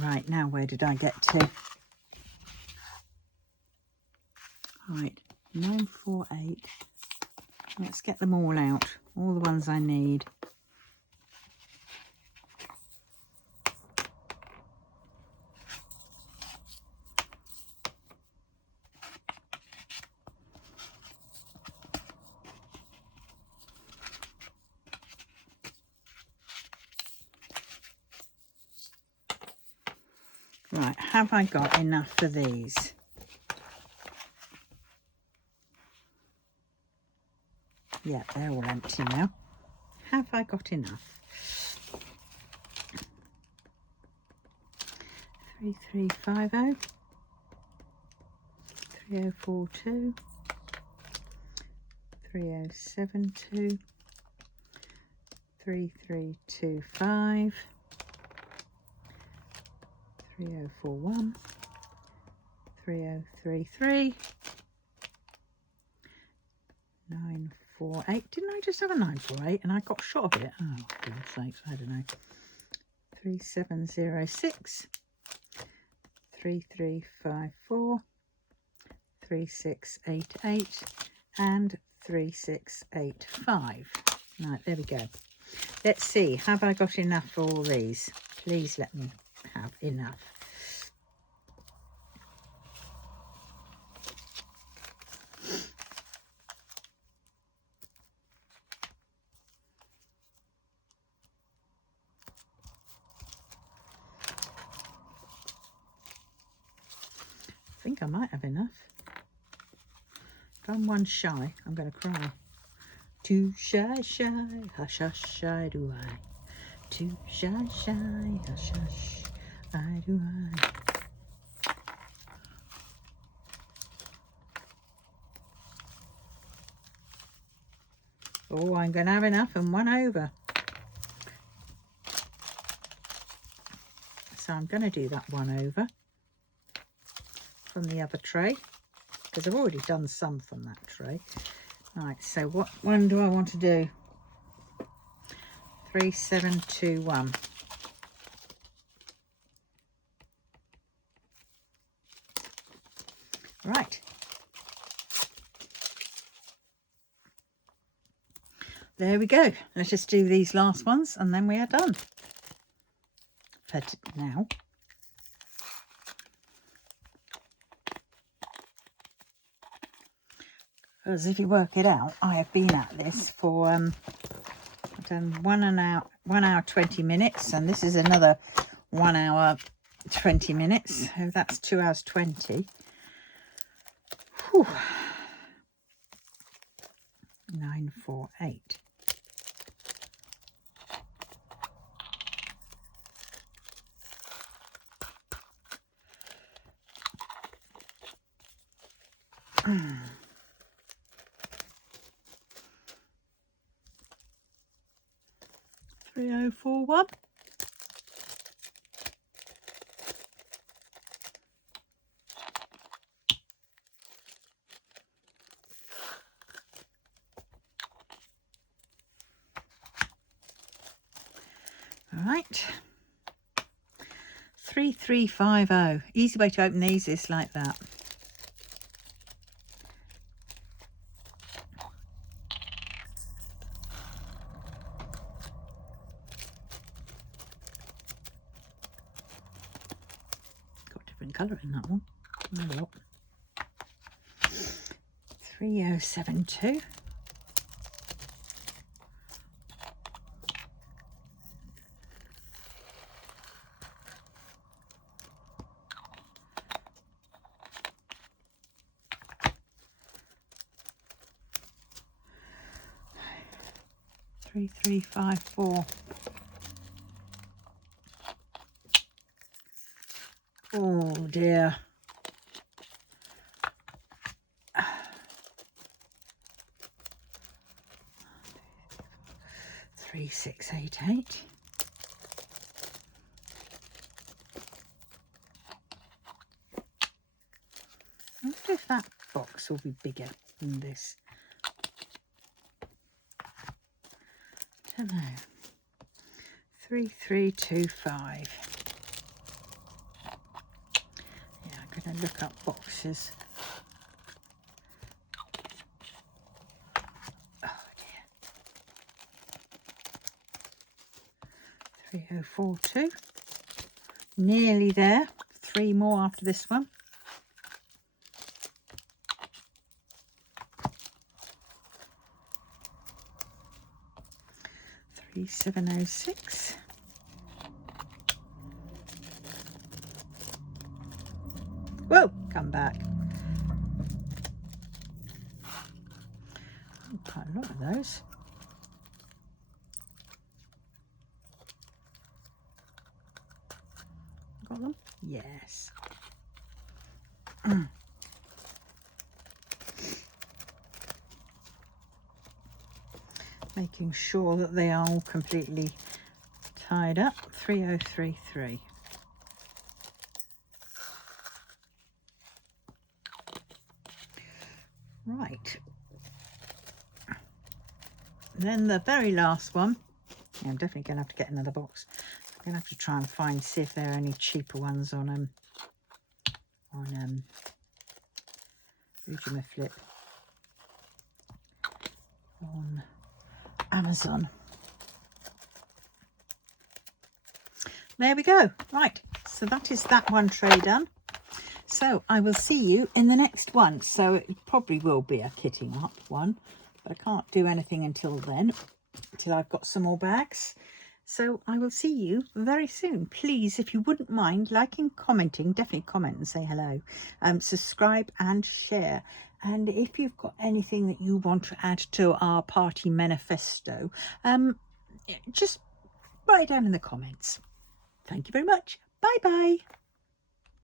Right, now where did I get to? Right, 948. Let's get them all out. All the ones I need. Right, have I got enough for these? Yeah, they're all empty now. Have I got enough? 3350, 3042, 3072, 3325, 3041, 3033, 948. Didn't I just have a 948 and I got shot of it? Oh, for God's sakes, I don't know. 3706, 3354, 3688 and 3685. Right, there we go. Let's see, have I got enough for all these? Please let me have enough. I think I might have enough. If I'm one shy, I'm going to cry. Too shy, shy, hush, hush, shy do I. Too shy, shy, hush, hush, I do I. Oh, I'm going to have enough and one over. So I'm going to do that one over from the other tray, because I've already done some from that tray. Right, so what one do I want to do? 3721. Right. There we go. Let's just do these last ones and then we are done for now. Because if you work it out, I have been at this for I've done 1 hour 20 minutes, and this is another 1 hour 20 minutes. So that's 2 hours 20. Whew. 948. Mm. 3041. All right. 3350. Easy way to open these is like that. Got a different colour in that one. Have a look. 3072. Three, 354. Oh dear. 3688. I wonder if that box will be bigger than this. I don't know. 3325. Yeah, I'm going to look up boxes. Oh dear. 3042. Nearly there. 3 more after this one. 3706. Whoa, come back. Oh, quite a lot of those. Got them? Yes. Making sure that they are all completely tied up. 3033. Right. Then the very last one. Yeah, I'm definitely going to have to get another box. I'm going to have to try and see if there are any cheaper ones on Flip on Amazon. There we go. Right, so that is that one tray done. So I will see you in the next one. So it probably will be a kitting up one, but I can't do anything until then, until I've got some more bags. So I will see you very soon. Please, if you wouldn't mind liking, commenting, definitely comment and say hello. Subscribe and share. And if you've got anything that you want to add to our party manifesto, just write it down in the comments. Thank you very much. Bye bye.